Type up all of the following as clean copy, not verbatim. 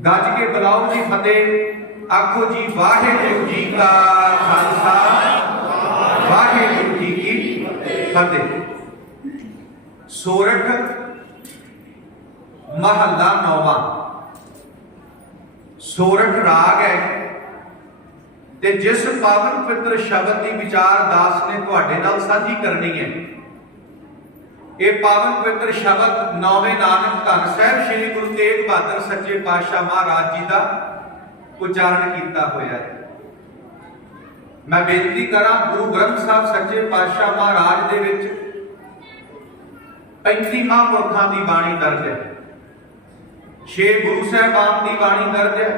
गज के बुलाओ जी फतेह। आखो जी वाहिगुरू जी का खालसा वाहिगुरू जी की फतेह। सोरठ महला 9वां। सोरठ राग है ते जिस पावन पवित्र शब्द की विचार दास ने तुहाडे नाल साझी करनी है। ये पावन पवित्र शब्द नौवें नानक धन साहिब श्री गुरु तेग बहादुर सच्चे पातशाह महाराज जी का उच्चारण किया हुआ है। मैं बेनती करा गुरु ग्रंथ साहब सच्चे पातशाह महाराज दे विच 35 महापुरखों की बाणी दर्ज है, 6 गुरु साहबान की बाणी दर्ज है,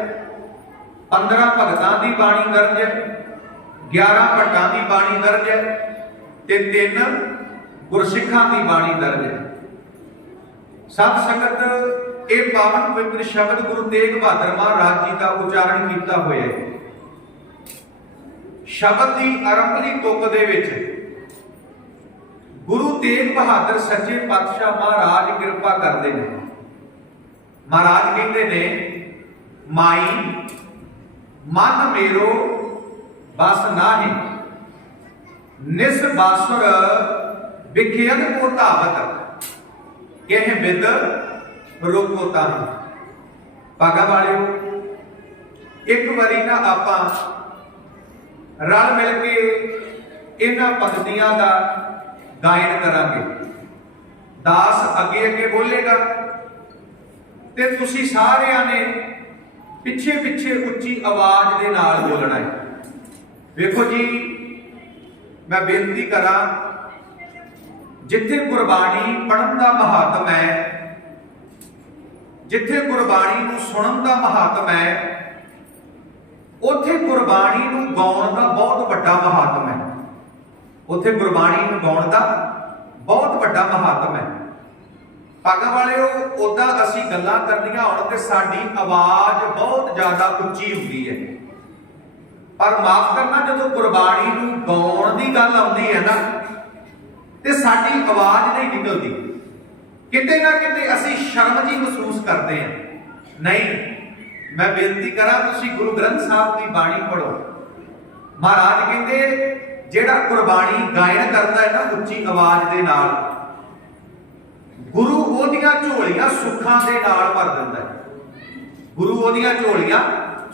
15 भगतां की बाणी दर्ज है, 11 भट्टां की बाणी दर्ज है ते 3 गुरसिखां की बाणी दर्ज है। सत संगत ये पावन पवित्र शब्द गुरु तेग बहादुर महाराज जी का उच्चारण किया हुआ है। शब्द की आरंभली तुक दे विच गुरु तेग बहादुर सच्चे पातशाह महाराज कृपा करते हैं। महाराज कहते ने माई मन मेरो बस नाहि निस बासुर विखेन को धावत कह बिद रोको ताही। भागा वाले एक बारी ना आपां रल मिल के इन्हां पंक्तियां का गायन करांगे। दास अगे अगे बोलेगा ते तुसी सारियां ने पिछे पिछे उच्ची आवाज दे नाल बोलना है। देखो जी मैं बेनती करा जिथे गुरबाणी पढ़न का महात्म है, जिथे गुरबाणी नूं सुनन का महात्म है, उथे गुरबाणी नूं गाउण का बहुत बड़ा महात्म है। उथे गुरबाणी नूं गाउण का बहुत बड़ा महात्म है। पग वालिओ उदा असीं गल्लां करनियां होण ते साडी आवाज़ बहुत ज़्यादा उच्ची हुंदी है, पर माफ करना जदों गुरबाणी नूं गाउण दी गल आउंदी है ना ते साडी आवाज़ नहीं निकलती। किते ना किते असीं शर्म जी महसूस करते हैं। नहीं, मैं बेनती करा तुसीं गुरु ग्रंथ साहब की बाणी पढ़ो। महाराज कहते जेड़ा गुरबाणी गायन करता है ना उच्ची आवाज़ दे नाल, गुरु ओदियां झोलियां सुखां दे नाल भर दिंदा है। गुरु ओदियां झोलियां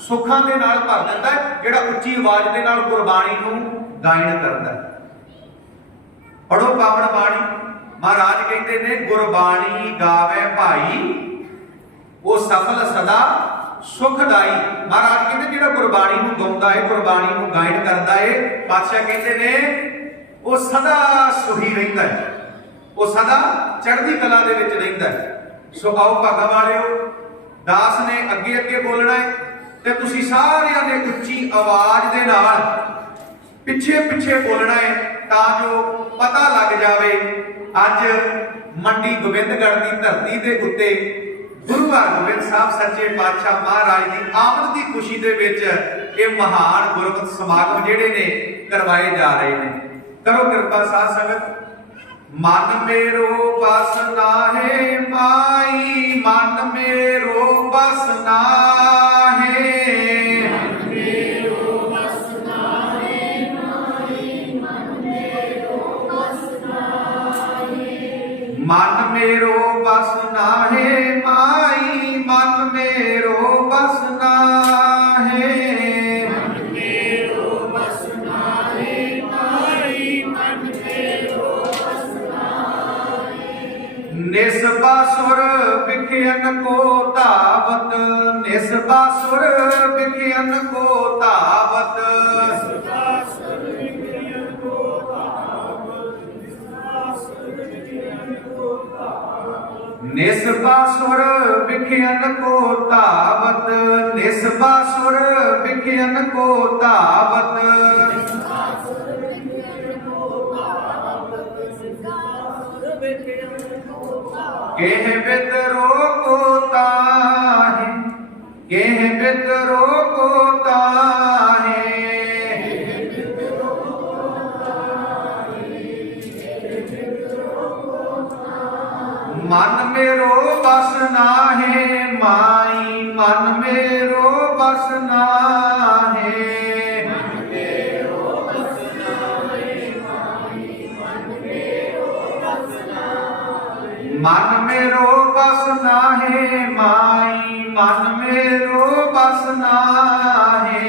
सुखां दे नाल भर दिंदा है जेड़ा उच्ची आवाज़ दे नाल गुरबाणी नूं गायन करता है। पढ़ो पावन बाणी। महाराज कहते ने गुरबाणी गावे भाई वो सफल सदा सुखदाई। महाराज कहते जेड़ा गुरबाणी नूं गाउंदा है, गुरबाणी नूं गायन करदा है, पातशाह कहते ने वो सदा सुखी रहिंदा है, वो सदा चढ़दी कला दे विच रहिंदा है। सो आओ भागा वालिओ दास ने अगे अगे बोलना है ते तुसीं सारियां ने उच्ची आवाज़ दे नाल पिछे पिछे बोलना है तां जो पता लग जाए अज मंडी गोबिंदगढ़ की धरती के उत्ते गुरु हरगोबिंद साहब सच्चे पातशाह महाराज की आमद की खुशी दे विच ये महान गुरमत समागम जिहड़े ने करवाए जा रहे हैं। करो कृपा साध संगत। मन मेरो बस नाहे माई मन मेरो बस नाहे मन मेरो बस नाहे माई मन मेरो बस नाहे मन मेरो बस नाहे माई मन मेरो बस नाहे। निस बासुर बिखियन को तावत निस बासुर बिखियन को तावत निस बासुर बिखियन को तावत निस बासुर बिखियन को तावत केह बितरो को ताहे केह बितरो को ताहे मन मेरो बस नाहे माई मन मन मेरो बस नाहे। मन मेरो बस नाहे माई, मन मेरो बस नाहे।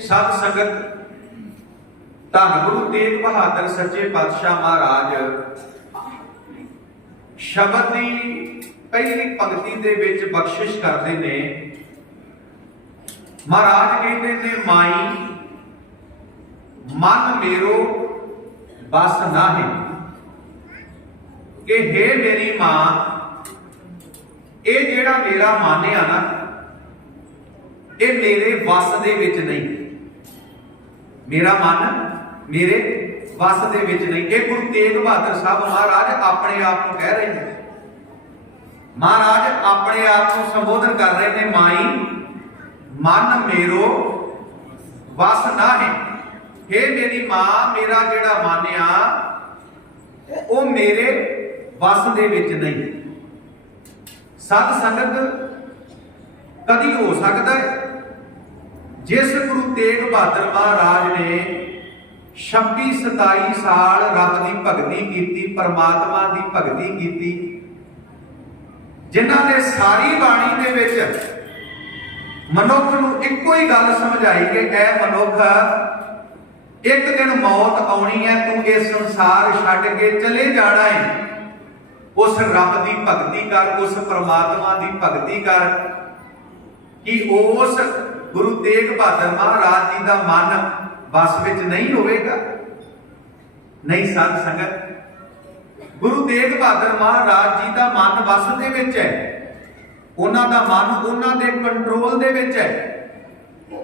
सत संगत धन गुरु तेग बहादुर सच्चे पातशाह महाराज शब्द की पहली पंक्ति दे विच बख्शिश करते ने। महाराज कहते ने माई मन मेरो बस नाहे, कि हे मेरी मां ये जेड़ा मेरा मन है ना ये मेरे वस दे विच नहीं। मेरा मन मेरे वस दे विच नहीं। ये गुरु तेग बहादुर साहब महाराज अपने आप को कह रहे हैं। महाराज अपने आप को संबोधन कर रहे हैं माई मन मेरो वस ना है। हे मेरी मां मेरा जेड़ा मन आ वो मेरे वस दे विच नहीं। सत संगत कदी हो सकता है जिस गुरु तेग बहादुर महाराज ने 26-27 साल रब की भगती की, परमात्मा की भगती की, जिन्हां ने सारी बाणी दे विच मनुख नूं इक्को ही गल समझाई कि ऐ मनुख एक दिन मौत आउणी है, तू इस संसार छड्ड के चले जाना है। उस रब की भगती कर, उस परमात्मा की भगती कर कि उस गुरु तेग बहादुर महाराज जी का मन बस विच नहीं होवेगा। नहीं सत संगत गुरु तेग बहादुर महाराज जी का मन बस दे विच है। उन्हां दा मन उन्हां दे कंट्रोल दे विच है।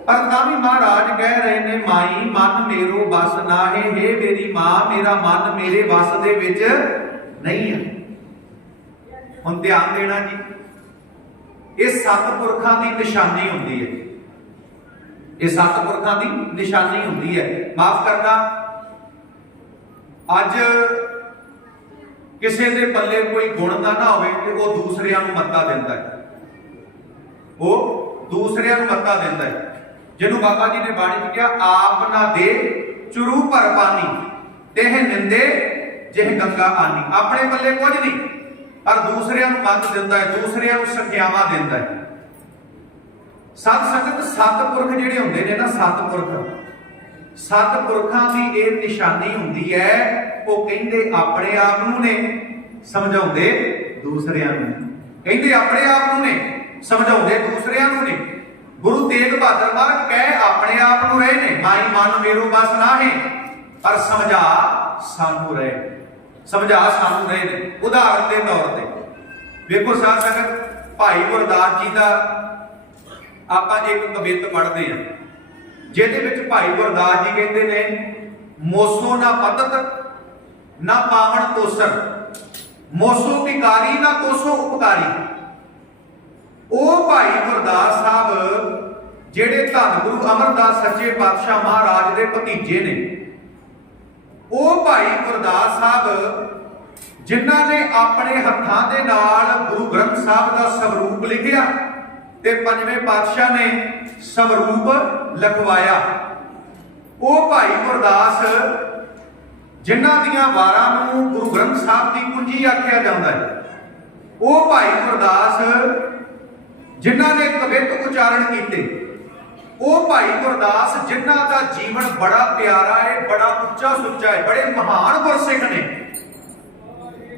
पर तां भी महाराज कह रहे ने माई मन मेरो बस ना है। हे मेरी मां मेरा मन मेरे बस दे विच नहीं है। हुण ध्यान देना जी, ये सतपुरखां दी निशानी हुंदी है। ये सतपुरखां दी निशानी हुंदी है। माफ करना अज किसी दे पल्ले कोई गुण दा ना होवे ते वो दूसरियां नूं मत्ता दिंदा है। वो दूसरियां नूं मत्ता दिंदा है। जिन्हों बाबा जी ने बाणी में कहा आप ना दे चुरू भर पानी तेह निंदे जिह गंगा आनी। अपने पल्ले कुछ नहीं पर दूसरियां नूं मत दिंदा है, दूसरियां नूं संख्यावां दिंदा है। सत संगत सतपुरख जिहड़े हुंदे ने ना, सतपुरखां दी इह निशानी हुंदी है। वो कहिंदे अपने आप नूं ने, समझाउंदे दूसरियां नूं। कहिंदे अपने आप नूं ने, समझाउंदे दूसरियां नूं ने। गुरु तेग बहादुर महाराज कह अपने आप नूं रहे ने माई मन मेरो बस ना है, पर समझा सानू रहे, समझा सानू रहे ने। उदाहरण के तौर पर देखो साध संगत भाई गुरदास जी का आप एक कवित पढ़ते हैं जिहदे विच भाई गुरदास जी कहते ने मोसो ना पतत ना पावन तोसर, मोसो भिकारी ना तोसो उपकारी। ओ भाई गुरदास साहब जिहड़े धन गुरु अमरदास सच्चे पातशाह महाराज दे भतीजे ने, ओ भाई गुरदास साहब जिन्हां ने अपने हत्थां दे नाल गुरु ग्रंथ साहब का स्वरूप लिखिया ते पंजवें पातशाह ने स्वरूप लिखवाया। ओ भाई गुरदास जिन्हां दियां वारां नूं गुरु ग्रंथ साहब की कुंजी आख्या जाता है। ओ भाई गुरदास जिन्हां ने कवित उचारण किए। ओ भाई गुरदास जिन्हां दा जीवन बड़ा प्यारा है, बड़ा उच्चा सुच्चा है, बड़े महान गुरसिख ने।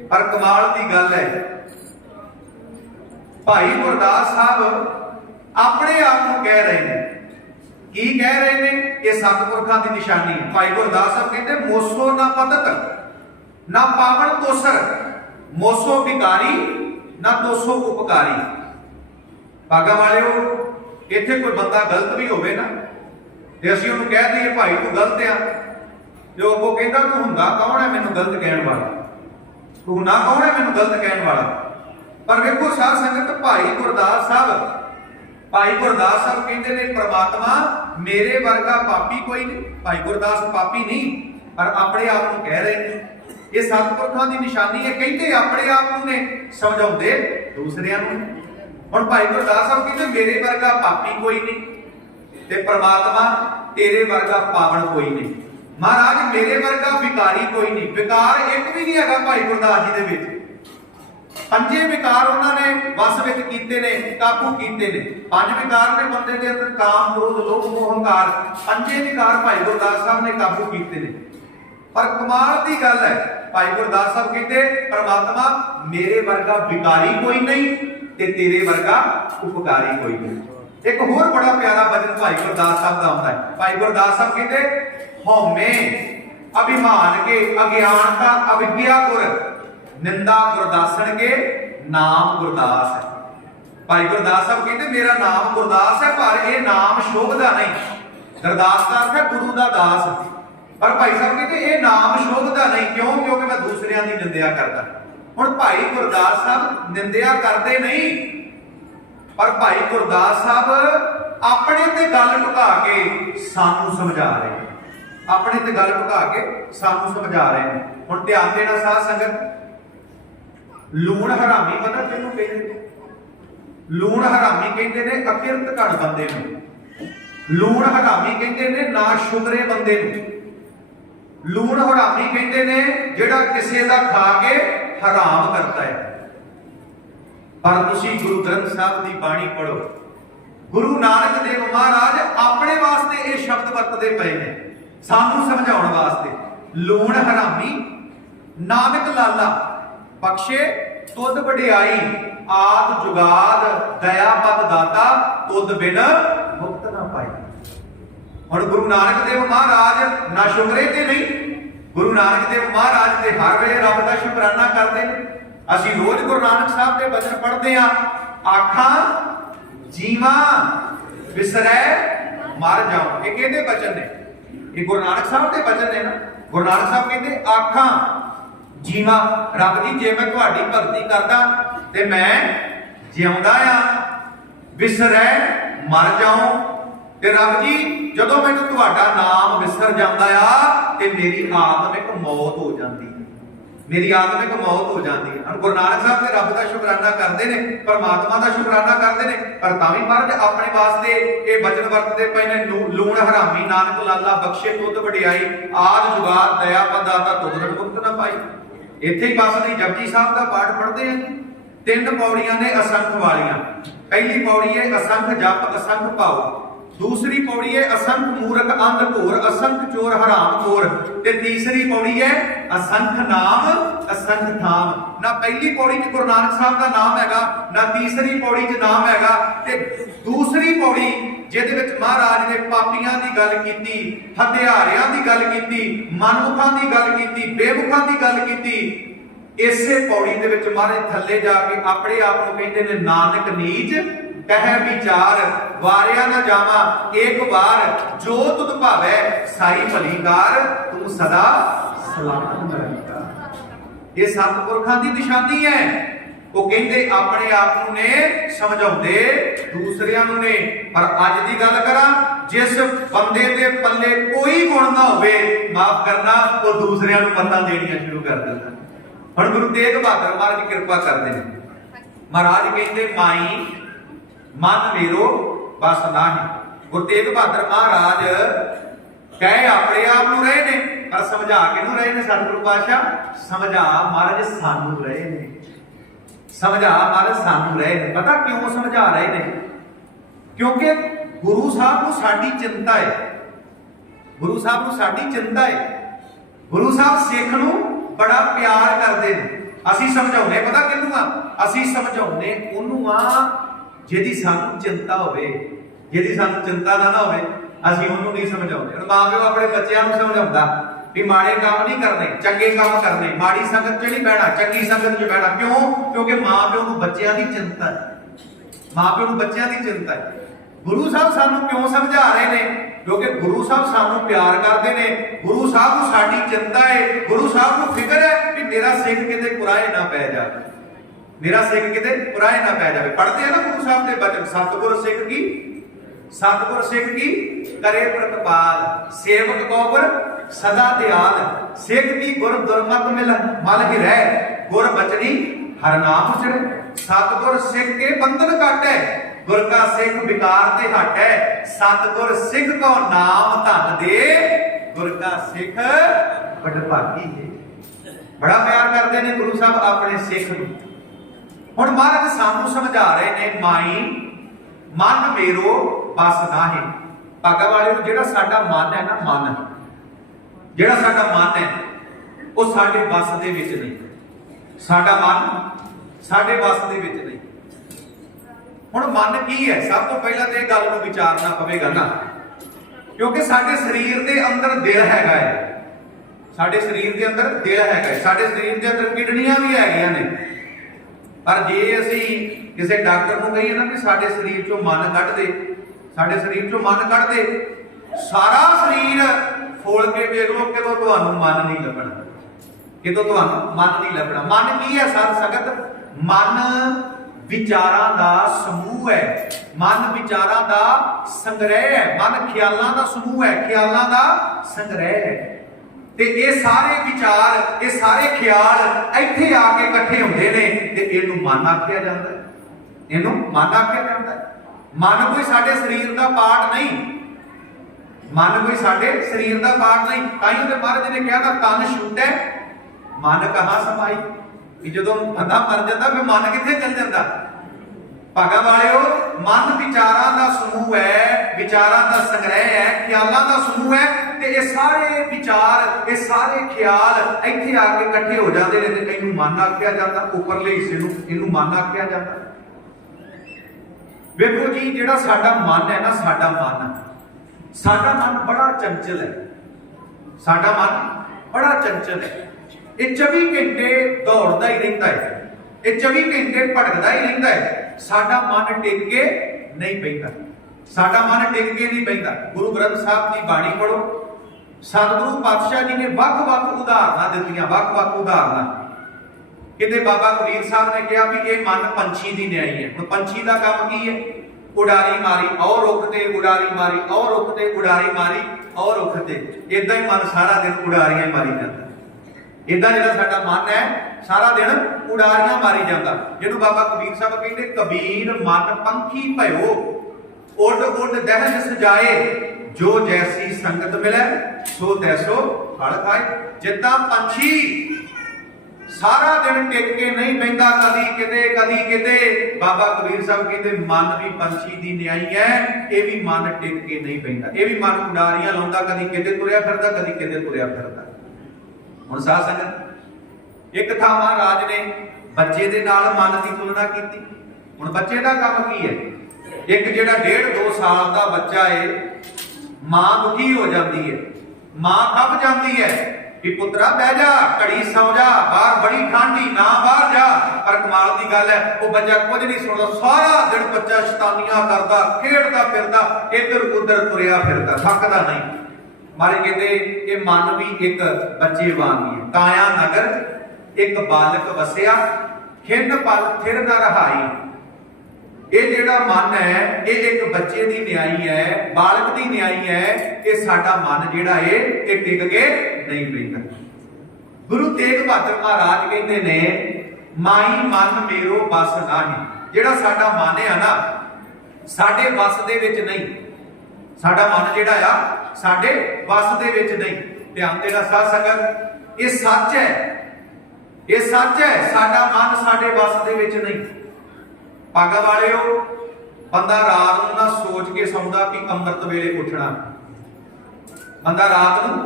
पर कमाल की गल है भाई गुरदास साहब अपने आप को कह रहे हैं, की कह रहे हैं? ये सतपुरखां की निशानी है। भाई गुरदास साहब कहते मोसो ना पतत ना पावन तोसर, मोसो भिकारी ना तोसो उपकारी। भागा वालिओ इत्थे कोई बंदा गलत भी होवे ना ते असीं उहनूं कह दईए भाई तू गलत आ, ते ओह अगों कहंदा तू हुंदा कौन है मैनूं गलत कहण वाला, तू ना कौन है मैनूं गलत कहण वाला। पर वेखो साध संगत भाई गुरदास साहब कहते ने परमात्मा मेरे वर्गा पापी कोई नहीं। भाई गुरदास पापी नहीं, पर अपने आप को कह रहे हैं। ये सतपुरखों की निशानी है, कहते अपने आप को ने, समझाते दूसरिया को। हुण भाई गुरदास साहब कहते मेरे वर्गा पापी कोई नहीं ते परमात्मा तेरे वर्गा पावन कोई नहीं। महाराज मेरे वर्गा विकारी कोई नहीं, विकार एक भी नहीं है भाई गुरदास जी दे विच। पंजे विकार उन्होंने वस विच कीते ने, काबू कीते ने। पंज विकार ने बंदे दे अंदर, काम क्रोध लोभ मोह हंकार, पंजे विकार भाई गुरदास साहब ने काबू कीते ने। पर कमाल की गल है, भाई गुरदास साहब कहते परमात्मा मेरे वर्गा विकारी कोई नहीं ते तेरे वर्गा उपकारी कोई नहीं। एक होर बड़ा प्यारा भजन भाई गुरदास साहब का आता है। भाई गुरदास साहब कहते हौमे अभिमान के अज्ञानता अविद्या गुर, निंदा गुरदासन के नाम गुरदास है। भाई गुरदास साहब कहते मेरा नाम गुरदास है, पर यह नाम शोभदा नहीं। गुरदास का अर्थ है गुरु का दास। पर भाई साहब कहते ये नाम शोभदा नहीं, क्यों? क्योंकि मैं दूसरियां की निंदा करता। हुण भाई गुरदास साहब निंदा करते नहीं, पर भाई गुरदास साहब अपने ते गल ढुका के सानू समझा रहे हैं। अपने ते गल ढुका के सानू समझा रहे हैं। हुण ध्यान देना साध संगत, लूण हरामी पता किहनू कहते? लूण हरामी कहते ने अकिरत घट बंदे नूं। लूण हरामी कहते ने ना शुगरे बंदे नूं। लूण हरामी कहते ने जिहड़ा किसी दा खा के हराम करता है। पर तुसी गुरु ग्रंथ साहब की बाणी पढ़ो, गुरु नानक देव महाराज अपने वास्ते ये शब्द वरतते पए ने सानू समझाउण वास्ते। लूण हरामी नानक लाला बख्शे तुद वडियाई, आद जुगाद दया पद दाता, तुद बिन मुक्त ना पाई। हुण गुरु नानक देव महाराज ना शुकरे ते नहीं, गुरु नानक देव महाराज ते हर वेले रब दा शुकराना करते हैं। असीं रोज गुरु नानक साहब के वचन पढ़ते हैं, आखां जीवा विसरै मर जाओ। ये किहदे वचन ने? ये गुरु नानक साहब के वचन ने ना। गुरु नानक साहब कहते आखां जीवा, रब जी जे मैं तुहाडी भगती करदा ते मैं जिउंदा आ, विसरै मर जाऊं। ते रब जी जदों मैनूं तुहाडा नाम विसर जांदा आ ते मेरी आत्मिक मौत हो जाती है, मेरी आत्मिक मौत हो जाती है। हम गुरु नानक साहब ते रब दा शुकराना करते हैं, परमात्मा दा शुकराना करते हैं, पर तां भी महाराज अपने वास्ते ये वचन वरतते पए ने। लूण हरामी नानक लाला बख्शे तुद वडियाई, आद जुगाद दया पद दाता, तुद बिन मुक्त ना पाई। इत्थे ही बस नहीं, जपजी साहब का पाठ पढ़ते हैं। 3 पौड़ियां ने असंख वालियां। पहली पौड़ी है असंख जप असंख भाव, दूसरी पौड़ी है असंख मूर्ख अंध घोर, असंख चोर हराम खोर, ते तीसरी पौड़ी है असंख नाम असंख धाम। ना पहली पौड़ी च गुरु नानक साहब का नाम हैगा, ना तीसरी पौड़ी च नाम हैगा, ते दूसरी पौड़ी जिहदे विच महाराज ने पापियां दी गल कीती, हत्यारियां दी गल कीती, मनमुखां दी गल कीती, बेमुखां दी गल कीती। इसे पौड़ी दे विच महाराज थल्ले जाके अपने आप को कहते ने नानक नीच कह विचार, वारिया न जावा एक बार, जो तुद भावे साई भलीकार, तू सदा सलामत रहेगा। ये सतपुरखां दी निशानी है। वो कहते अपने आप ने समझाते दूसरियां ने। पर अज दी गल करा, जिस बंदे दे पल्ले कोई गुण ना होवे, माफ करना, वो दूसरियां नूं पता देनियां शुरू कर दिंदा। हुण गुरु तेग बहादुर महाराज कृपा करदे ने। महाराज कहते माई मन मेरो बस नाही। गुरु तेग बहादुर महाराज कह अपने आप नूं रहे ने, पर समझा किनूं रहे ने? सतगुरु पातशाह समझा महाराज सानू रहे ने, समझा महाराज सानू रहे ने। पता क्यों समझा रहे ने? क्योंकि गुरु साहब नूं साडी चिंता है, गुरु साहब नूं साडी चिंता है। गुरु साहब सिख नूं बड़ा प्यार करते हैं। असीं समझाउने पता किहनूं आ? असीं समझाउने उहनूं आ जिहदी सानू चिंता होवे, जिहदी सानू चिंता ना होवे, असीं उहनूं नहीं समझाउने। मां प्यो अपने बच्चों नूं समझाउंदा भी माड़े काम नहीं करने, चंगे काम करने, माड़ी संगत च नहीं बहना, चंगी संगत च बहना। क्यों? क्योंकि मां प्यो नूं बच्चों की चिंता है, मां प्यो नूं बच्चों की चिंता है। गुरु साहब सानू क्यों समझा रहे ने? क्योंकि गुरु साहब सानू प्यार करते हैं, गुरु साहब को साडी चिंता है, गुरु साहब को फिक्र है कि मेरा सिख किते कुराए ना पै जाए, मेरा सिख किते कुराए ना पै जाए। पढ़ते हैं ना गुरु साहब के वचन, सतगुर सिख की करे प्रतिपाल, सेवक को पर सदा दयाल, सिख की गुर दुरमत मिल मल ही रह, गुर बचनी हर नाम उचरे, सतगुर सिख के बंधन काटे, गुर का सिख विकार ते हटे, सतगुर सिख को नाम धन दे, गुर का सिख वडभागी है। बड़ा प्यार करते हैं गुरु साहब अपने सिख नूं। हुण महाराज सानू समझा रहे ने माई मन मेरो बस नाहि। भागा वाले जिहड़ा साडा मन है ना, मन जिहड़ा साडा मन है वो साडे बस दे विच नहीं, साडा मन साडे बस दे विच नहीं। हुण मन की है, सब तो पहला तो यह गल नूं विचारना पवेगा ना, क्योंकि साडे शरीर दे अंदर दिल हैगा है, साडे शरीर दे अंदर दिल हैगा है, साडे शरीर दे अंदर किडनियां भी हैगियां ने। पर जे असीं किसी डॉक्टर नूं कहीए ना कि साडे शरीर चों मन कढ दे, साडे शरीर चों मन कढ दे, सारा शरीर खोल के देख लो, कितों तुहानूं मन नहीं लभना, कितों तुहानूं मन नहीं लभना। मन की है साध संगत? मन विचारां दा समूह है, मन विचारां दा संग्रह है, मन ख्यालां दा समूह है, ख्यालां दा संग्रह है। ते ये सारे विचार, ये सारे ख्याल इत्थे आके इकट्ठे होंदे ने ते इहनूं मन आखिया जांदा है, इहनूं मन आखिया जांदा है। मन कोई साडे शरीर दा पार्ट नहीं, मन कोई साडे शरीर दा पार्ट नहीं। ताईं ते महाराज ने कहा ना तन छूटै मन कहां समाई, कि जदों बंदा मर जांदा फिर मन कित्थे चल जांदा। भागा वालिओ मन विचारां दा समूह है, विचारां दा संग्रह है, ख्यालां दा समूह है, ते ये सारे विचार, ये सारे ख्याल इत्थे आके इकट्ठे हो जाते हैं ते इहनूं मन आखिया जाता, उपरले हिस्से नूं इहनूं मन आखिया जाता। वेखो जी जिहड़ा साडा मन है ना, साडा मन बड़ा चंचल है, साडा मन बड़ा चंचल है। ये 24 घंटे दौड़दा ही रहिंदा है, ये 24 घंटे भटकदा ही रहिंदा है। साडा मन टिक के नहीं पैंदा, साडा मन टिक के नहीं पैंदा। गुरु ग्रंथ साहब की बाणी पढ़ो, सतगुरु पातशाह जी ने वख-वख उदाहरणां दित्तियां, वख-वख उदाहरणां। किते बाबा कबीर साहब ने कहा भी ये मन पंछी दी न्याई है। हुण पंछी दा काम की है? उडारी मारी और रुख ते उडारी मारी और रुख ते उडारी मारी और रुख ते, इदां ही मन सारा दिन उडारियां मारी जांदा। इदां जिहड़ा साडा मन है सारा दिन उडारियां मारी जांदा। जिहनूं बाबा कबीर साहब कहंदे कबीर मन पंखी भयो, उड उड दहन सजाए, जो जैसी संगत मिले सो तैसो फल खाए। जिद्दां पंछी सारा दिन टिक के नहीं बहिंदा, कदी किते कदी किते, बाबा कबीर साहब कहते मन भी पंछी दी न्याई है, ये भी मन टिक के नहीं बहिंदा, ये भी मन उडारियां लाउंदा, कदी किते तुरिया फिरदा, कदी किते तुरिया फिरदा। हुण साध संगत एक था महाराज ने बच्चे दे नाल मन की तुलना की। हुण बच्चे का काम की है? एक जिहड़ा 1.5-2 साल का बच्चा है, मां दुखी हो जाती है, मां खप जाती है कि पुत्रा बह जा, घड़ी सौ जा, बाहर बड़ी ठंडी, ना बाहर जा। पर कमाल की गल है वो बच्चा कुछ नहीं सुनता, सारा दिन बच्चा शैतानियां करता, खेडदा फिरदा, इधर उधर तुरिया फिरदा, थकदा नहीं। मारे कहते ये मन भी एक बच्चे वांग ही है। काया नगर एक बालक वसिया, खिंड पल थिर न रहाई। ये जिहड़ा मन है ये एक बच्चे की न्याई है, बालक की न्याई है। ये साडा मन जिहड़ा है ये टिक के नहीं पैंदा। गुरु तेग बहादुर महाराज कहते ने माई मन मेरो बस नाहि। जिहड़ा साडा मन है ना साडे बस दे विच नहीं, साडा मन जिहड़ा आ साडे बस दे विच नहीं। ध्यान देना साध संगत, ये सच है, ये सच है, साडा मन साडे बस दे विच नहीं। भागा वालिओ बंदा रात नूं ना सोच के सौंदा कि अमृत वेले उठना, बंदा रात नूं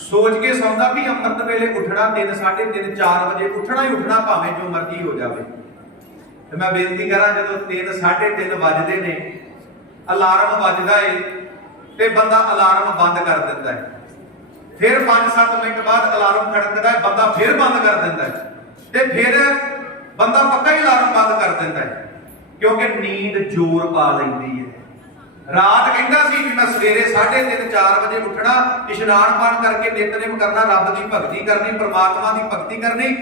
सोच के सौंदा भी अमृत वेले उठना, 3, 3:30, 4 बजे उठना ही उठना, भावें जो मर्जी हो जाए। तो मैं बेनती करा जो 3, 3:30 बजते ने, अलार्म बजदा है ते बंदा अलार्म बंद कर दिंदा है, फिर 5-7 मिनट बाद अलार्म खड़कदा है, बंदा फिर बंद कर दिंदा है, ते फिर बंदा पक्का ही अलार्म बंद कर दिंदा है, क्योंकि नींद जोर पा लैंदी है। रात कहंदा सी कि मैं सवेरे 3:30, 4 बजे उठना, इशनान पान करके नितनेम करना, रब की भगती करनी, परमात्मा की भगती करनी।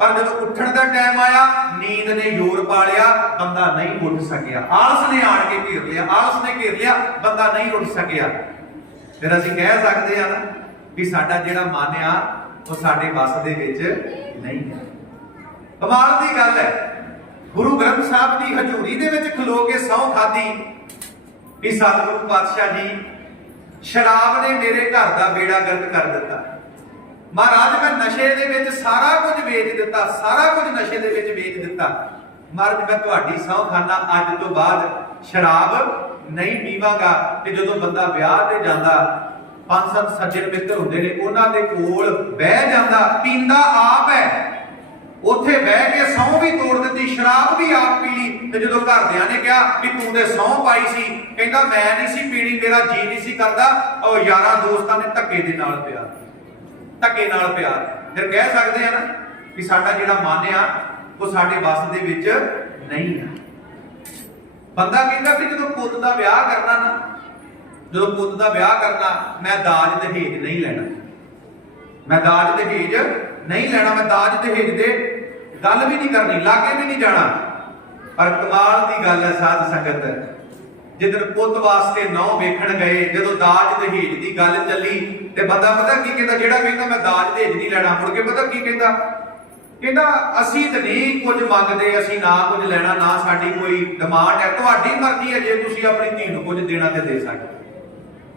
पर जब उठण का टाइम आया नींद ने जोर पा लिया, बंदा नहीं उठ सकिया, आलस ने आण के घेर लिया, आलस ने घेर लिया, बंदा नहीं उठ सकिया। फिर असीं कह सकते हैं ना भी साडा जिहड़ा मन आ वो साडे बस दे विच नहीं है। कमाल दी गल है, गुरु ग्रंथ साहब की हजूरी दे विच खलो के सौं खाधी कि सतगुरु पातशाह जी शराब ने मेरे घर का बेड़ा गर्क कर दिता। महाराज मैं नशे दे विच सारा कुछ वेच दिता, सारा कुछ नशे दे विच वेच दिता। महाराज मैं तुहाडी सौं खाना अज तो बाद शराब नहीं पीवांगा। ते जदों बंदा विआह ते जांदा, 5-7 सज्जन मित्र हुंदे ने, उन्हां दे कोल बह जांदा, पींदा आप है, उत्थे बह के सौं भी तोड़ दित्ती, शराब भी आप पी ली। ते जदों घरदियां ने कहा कि तूं ते सौं पाई सी, कहंदा मैं नहीं सी पीनी, मेरा जी नहीं सी करदा, और यारां दोस्तां ने धक्के दे नाल पिया, धक्के नाल पिया। फिर कह सकदे आ ना कि साडा जिहड़ा मन आ वो साडे बस दे विच नहीं है। बंदा कहता भी जो पुत का विआह करना ना, जो पुत का विआह करना, मैं दाज दहेज नहीं लेना, मैं दाज दहेज नहीं लेना, मैं दाज दहेज दे गल भी नहीं करनी, लागे भी नहीं जाना। पर कमाल की गल है साध संगत, जिधर पुत वास्ते नौ वेखण गए, जो दाज दहेज की गल चली ते बंदा पता की कहता, जेड़ा कहता मैं दाज दहेज नहीं लेना, मुड़ के पता की कहता, कहता असी तो नहीं कुछ मंगते, असी ना कुछ लेना, ना साडी कोई डिमांड है, तुहाडी मर्जी है, जे तुसी अपनी धी नूं कुछ देना ते दे सकदे,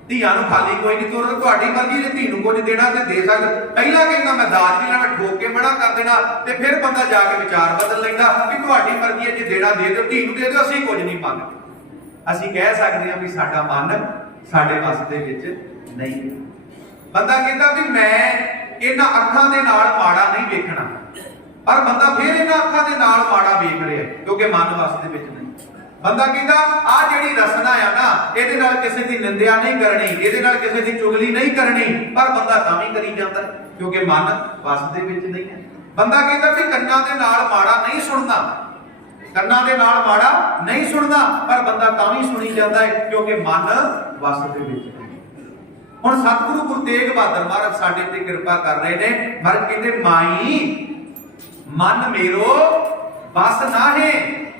धीआं नूं खाली कोई नहीं तुरदा, तुहाडी मर्जी जे धी नूं कुछ देना ते दे सकदे। पहला कहंदा मैं दाज नहीं लेना, ठोक के मना कर देना, ते फिर बंदा जाके विचार बदल लैंदा कि तुहाडी मर्जी है, जे देना दे दिओ, धी नूं दे दिओ, असी कुछ नहीं मंगदे। असी कह सकदे हां भी साडा मन साडे बस दे विच नहीं। बंदा कहंदा भी मैं इन्हां अखां दे नाल माड़ा नहीं वेखना, पर बंदा फिर इन्हां अखां दे नाल माड़ा वेख रिहा क्योंकि मन वस दे विच नहीं। बंदा कहंदा आ जिहड़ी रसना आ ना, इहदे नाल किसी दी निंदिया नहीं करनी, इहदे नाल किसी दी चुगली नहीं करनी, पर बंदा तां भी करी जांदा क्योंकि मन वस दे विच नहीं है। बंदा कहंदा भी कन्नां दे नाल माड़ा नहीं सुणदा, कन्नां दे नाल माड़ा नहीं सुणदा, पर बंदा तां भी सुणी जांदा है क्योंकि मन वस दे विच नहीं। हुण सतगुरु गुरु तेग बहादुर महाराज साडे ते किरपा कर रहे ने। महाराज कहंदे माई मन मेरो बस ना है,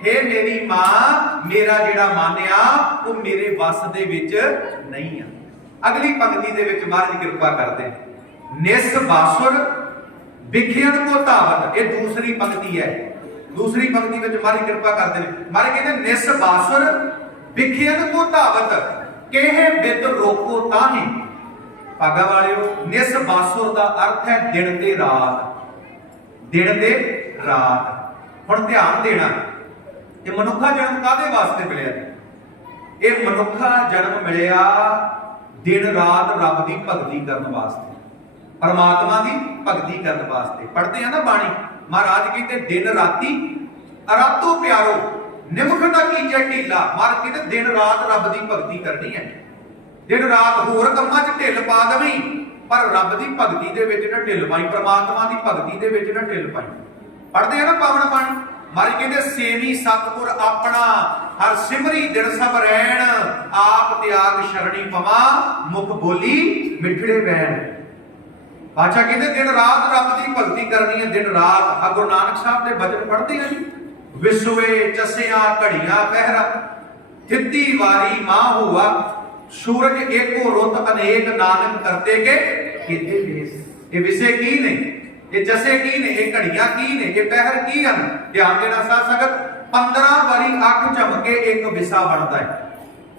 हे मेरी मां मेरा जिहड़ा मन आ वो मेरे बस दे विच नहीं आ। अगली पंक्ति दे विच महाराज किरपा करदे, निस बासुर विखियन को धावत, ये दूसरी पंक्ति है। दूसरी पंक्ति विच महाराज किरपा करदे ने, महाराज कहंदे निस बासुर विखियन को धावत, केहे बिद रोको ताहि। भागा वालियो, निस बासुर का अर्थ है दिन ते रात, दिन ते रात। हुण ध्यान देना, ये मनुखा जन्म कादे वास्ते मिलिया? ये मनुखा जन्म मिलिया दिन रात रब की भगती करने वास्ते, परमात्मा की भगती करने वास्ते। पढ़ते हैं ना बाणी, महाराज कहते दिन राती अरातो प्यारो निमख ना कीजे ढीला। महाराज कहते दिन रात रब की भगती करनी है, दिन रात होर कम्मां च ढिल पा दवी, पर रब की भगती दे विच ना ढिल पाई, परमात्मा की भगती दे विच ना ढिल पाई। पढ़ते हैं ना पावन बाणी, महाराज कहते सेवी सतगुर अपना हर सिमरी दिन सब रैन, आप त्याग शरणी पवा मुख बोली मिठड़े वैन। बादशाह कहते दिन रात रब की भगती करनी है, दिन रात। गुरु नानक साहब के भजन पढ़ते हैं जी, विसवे चसिया घड़िया पहरा, थिती वारी मां हुआ, सूरज एको रुत अनेक, नानक करते के कीते बेस। ये विषय की ने, ये जसे की ने, ये घड़ियां की ने, ये पहर की हैं। ध्यान देना साध संगत, 15 वारी अख झमके एक विसा बनता है,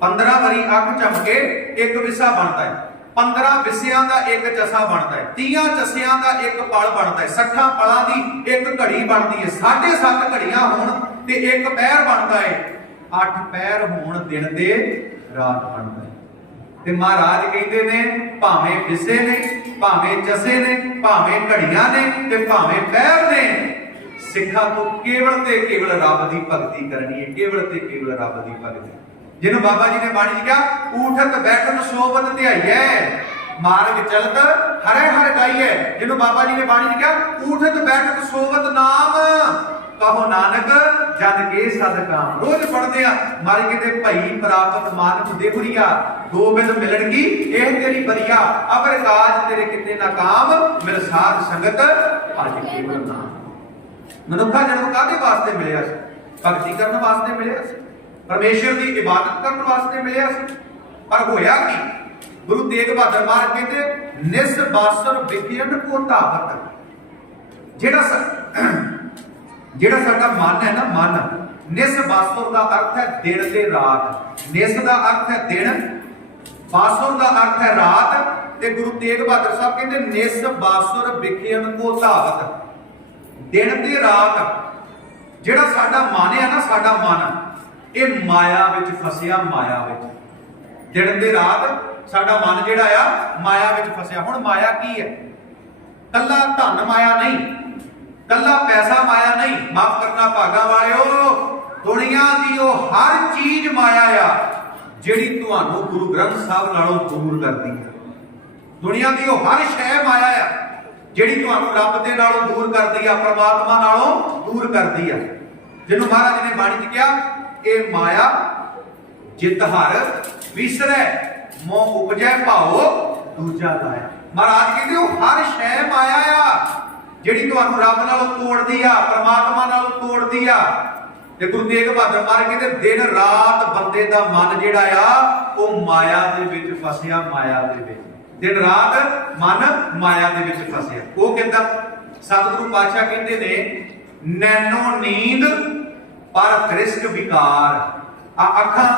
15 वारी अख झमके एक विसा बनता है, 15 विसियां का एक चसा बनता है, 30 चसियां का एक पल बनता है, 60 पलां की एक घड़ी बनती है, 7.5 घड़ियां होण ते एक पैर बनता है, 8 पैर होण दिन ते रात बनता है। ते महाराज कहते ने भावें विसे ने, भावें चसे ने, भावें घड़ियां ने ते भावें पैर ने, सिखा तो केवल ते केवल रब की भगती करनी है, केवल ते केवल रब की भगती। जिन्हों बाबा जी ने बाणी कहा उठत बैठत सोबत ध्याईए, मार्ग चलत हरे हर गाइए। जिन्हों बाबा जी ने बाणी कहा उठत बैठत सोबत नाम, कहो नानक जन के सद काम। रोज पढ़ते हैं, मारी कहते भई प्राप्त मानव देहुरिया, गोबिंद मिलन की एह तेरी बरिया, अबर काज तेरे कितने ना काम, मिल साध संगत आज केवल नाम। मनुखा जन्म कादे वास्ते मिलिया सी? भगती करने वास्ते मिलिया सी, परमेश्वर की इबादत करने वास्ते मिलिया सी। पर होया की गुरु तेग बहादुर महाराज कहते निस बासुर विखियन को धावत। जेड़ा साडा मन है ना, मन निस बासुर का अर्थ है दिन ते रात। निस का अर्थ है दिन, बासुर का अर्थ है रात। ते गुरु तेग बहादुर साहब कहते निस बासुर विखियन को धावत, दिन ते रात। जेड़ा साडा मन है ना, साडा मन ये माया विच फसिया, माया विच दिन ते रात साडा मन जेड़ा आ माया विच फसिया। हुण माया की है? कल्ला धन माया नहीं, कल्ला पैसा माया नहीं, माफ करना भागा वालिओ, दुनिया दी ओह हर चीज माया आ जिहड़ी तुहानू गुरु ग्रंथ साहब नालों दूर करदी है। दुनिया दी ओह हर शै माया आ जिहड़ी तुहानू रब दे नालों दूर करदी आ, परमात्मा नालों दूर करदी है। जिन्हों महाराज ने बाणी च कहा ए माया जित हर विसरै, मोह उपजै भाओ दूजा लाया। महाराज कहते हो हर शै माया आ जिहड़ी तुहानू रब नालों तोड़दी आ, परमात्मा नालों तोड़दी आ। ते गुरु तेग बहादुर महाराज कहते दिन रात बंदे दा मन जिहड़ा आ वो माया दे विच फसिया, माया दे विच दिन रात मन माया दे विच फसिया। वो किदां? सतगुरु पातशाह कहते ने नैनो नींद पर दृष्ट विकार। आ अखां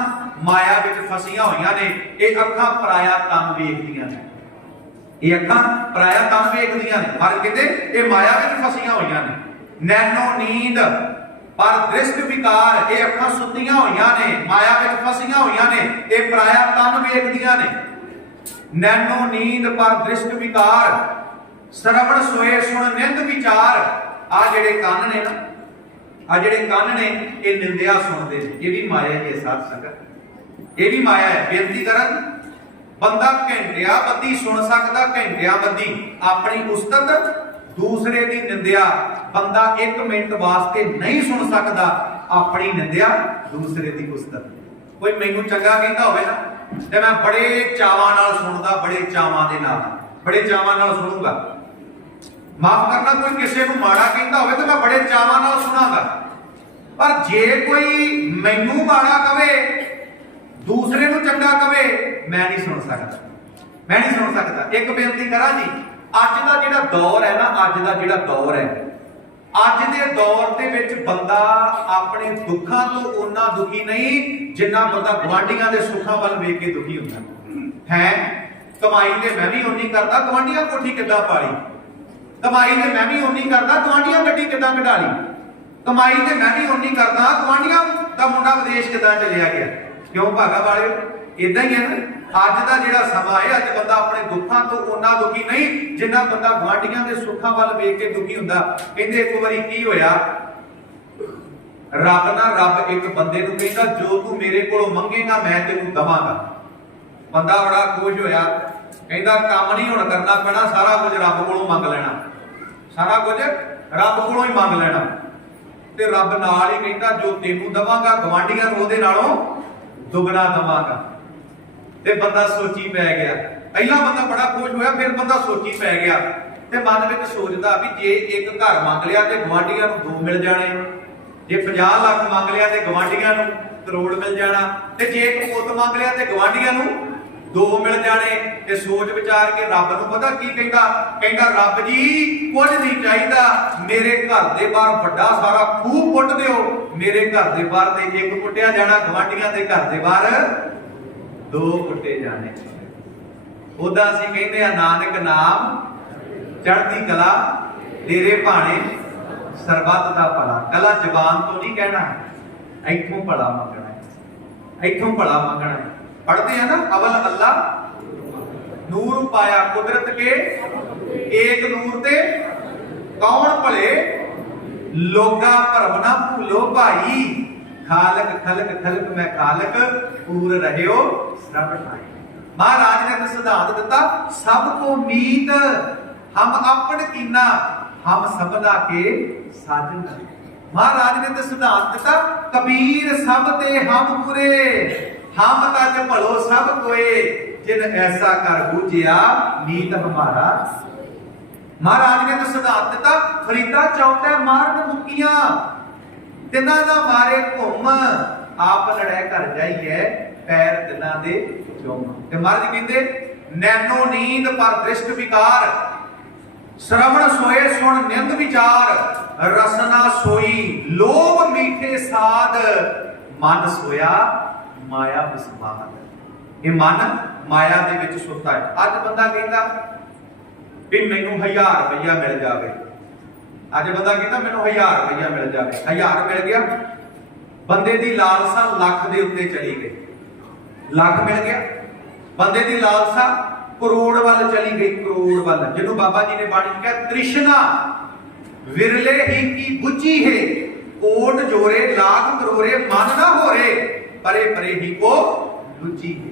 माया विच फसियां होईयां ने, ये अखां पराया तन वेखदियां ने, ये अखां पराया तन वेखदियां ने। हर कहते ये माया विच फसियां होईयां ने। नैनो नींद पर दृष्ट विकार, ये अखां सुत्तियां होईयां ने, माया विच फसियां होईयां ने, ये पराया तन वेखदियां ने। नैनो नींद पर दृष्ट विकार, श्रवण सोए सुन निंद विचार। आ जेड़े कान ने ना, आ जेड़े कान ने ये निंदिया सुनते हैं, ये भी माया ही है साध संगत, ये भी माया है। बेनती करन बंदा घंटिया बद्धी सुन सकता, घंटिया बद्धी अपनी उस्तत, दूसरे की निंदिया बंदा एक मिनट वास्ते नहीं सुन सकता, अपनी निंदिया दूसरे की उस्तत। कोई मैनू चंगा कहता होवे ना ते मैं बड़े चावां नाल सुनदा, बड़े चावां दे नाल, बड़े चावां नाल सुनूंगा। माफ करना कोई किसी को माड़ा कहता होवे तो मैं बड़े चावां नाल सुनांगा, पर जे कोई मैनू माड़ा कहे दूसरे को चंगा कहे मैं नहीं सुन सकता, मैं नहीं सुन सकता। एक बेनती करा जी, अज का जिहड़ा दौर है ना, अज का जिहड़ा दौर है, अज के दौर दे विच बंदा अपने दुखों तो उन्ना दुखी नहीं जिन्ना बंदा गुआंढियां दे सुखां वल वेख के दुखी होंदा है। कमाई ते मैं भी उन्नी करदा, गुआंढियां कोठी किद्दां पाली, कमाई ते मैं भी उन्नी करदा, गुआंढियां गड्डी किद्दां कढा ली, कमाई ते मैं भी उन्नी करदा, गुआंढियां दा मुंडा विदेश किद्दां चलिया गया। क्यों भागा वाले? इदां ही है ना। अज का जिहड़ा समा है, अज बंदा अपने दुखों तो उन्ना दुखी नहीं जिन्ना बंदा गुआंढियां दे सुखां वल वेख के दुखी हुंदा। कहंदे एक बारी की होया, रब ना रब एक बंदे नूं कहंदा जो तू मेरे कोलों मंगेगा मैं तेनूं दवांगा। बंदा बड़ा खुश होया, कहंदा काम नहीं हुण करना पैना, सारा कुछ रब कोलों मंग लेना, सारा कुछ रब कोलों ही मंग लेना। ते रब नाल ही कहंदा जो तेनूं दवांगा गुआंढियां नूं ओहदे नालों दुगना दवांगा। ते बंदा सोची पै गया। पहला बंदा बड़ा खुश होया, फिर बंदा सोची पै गया ते मन विच सोचदा भी जे एक घर मंग लिया ते गुआंढियां नूं दो मिल जाने, जे 50 लाख मंग लिया ते गुआंढियां नूं करोड़ मिल जाना, ते जे एक पुੱਤ मंग लिया ते गुआंढियां नूं दो मिल जाने। ते सोच विचार के रब नूं पता की कहंदा, कहंदा रब जी कुछ नहीं चाहिदा, मेरे घर दे बाहर बड़ा सारा खूह पुੱਟ दिओ, मेरे घर दे बाहर ते एक पुੱਟਿਆ जाना, गुआंढियां दे घर दे बाहर दो पुੱਟੇ जाने। उदा असीं कहंदे आ नानक नाम चढ़दी कला तेरे भाणे सरबत दा भला। कला जबान तो नहीं कहना, इथों भला मंगना है, इथों भला मंगना है। पढ़ते हैं ना, अवल अल्लाह नूर पाया कुदरत के, एक नूर ते कौन भले, लोगा भरम ना भूलो भाई, खालक खलक खलक मैं खालक, पूर रहियो सब ठाई। महाराज ने तो सिद्धांत दिता, सबको मीत हम अपन कीना, हम सबदा के साजन। महाराज ने तो सिद्धांत दिता, कबीर सब ते हम पूरे, हम तज भलो सब कोए, जिन ऐसा कर बूझिया मीत हमारा। महाराज ने तो सिद्धांत दिता, फरीदा चाहता मारन मुकिया, तिना दा मारे घुम, आप लड़े घर जाइए पैर तिना दे चुम। ते महाराज कहंदे नैनो नींद पर दृष्ट विकार, श्रवण सोए सुन निंद विचार, रसना सोई लोभ मीठे साध, मन सोया माया विस्वाद। ये मन माया दे विच सुता है। अज बंदा कहता भी मैनू 1000 रुपया मिल जाए, अज बंदा कहता मैनू 1000 रुपया मिल जाए, 1000 मिल गया, बंदे दी लालसा लख दे उत्ते चली गई, लख मिल गया, बंदे दी लालसा करोड़ वाल चली गई, करोड़ वाल, जिन्हों बाबा जी ने बाणी कहा तृष्णा विरले ही की बुझी है, कोट जोरे लाख करोड़े मन ना हो रे, परे परे ही को बुझी है।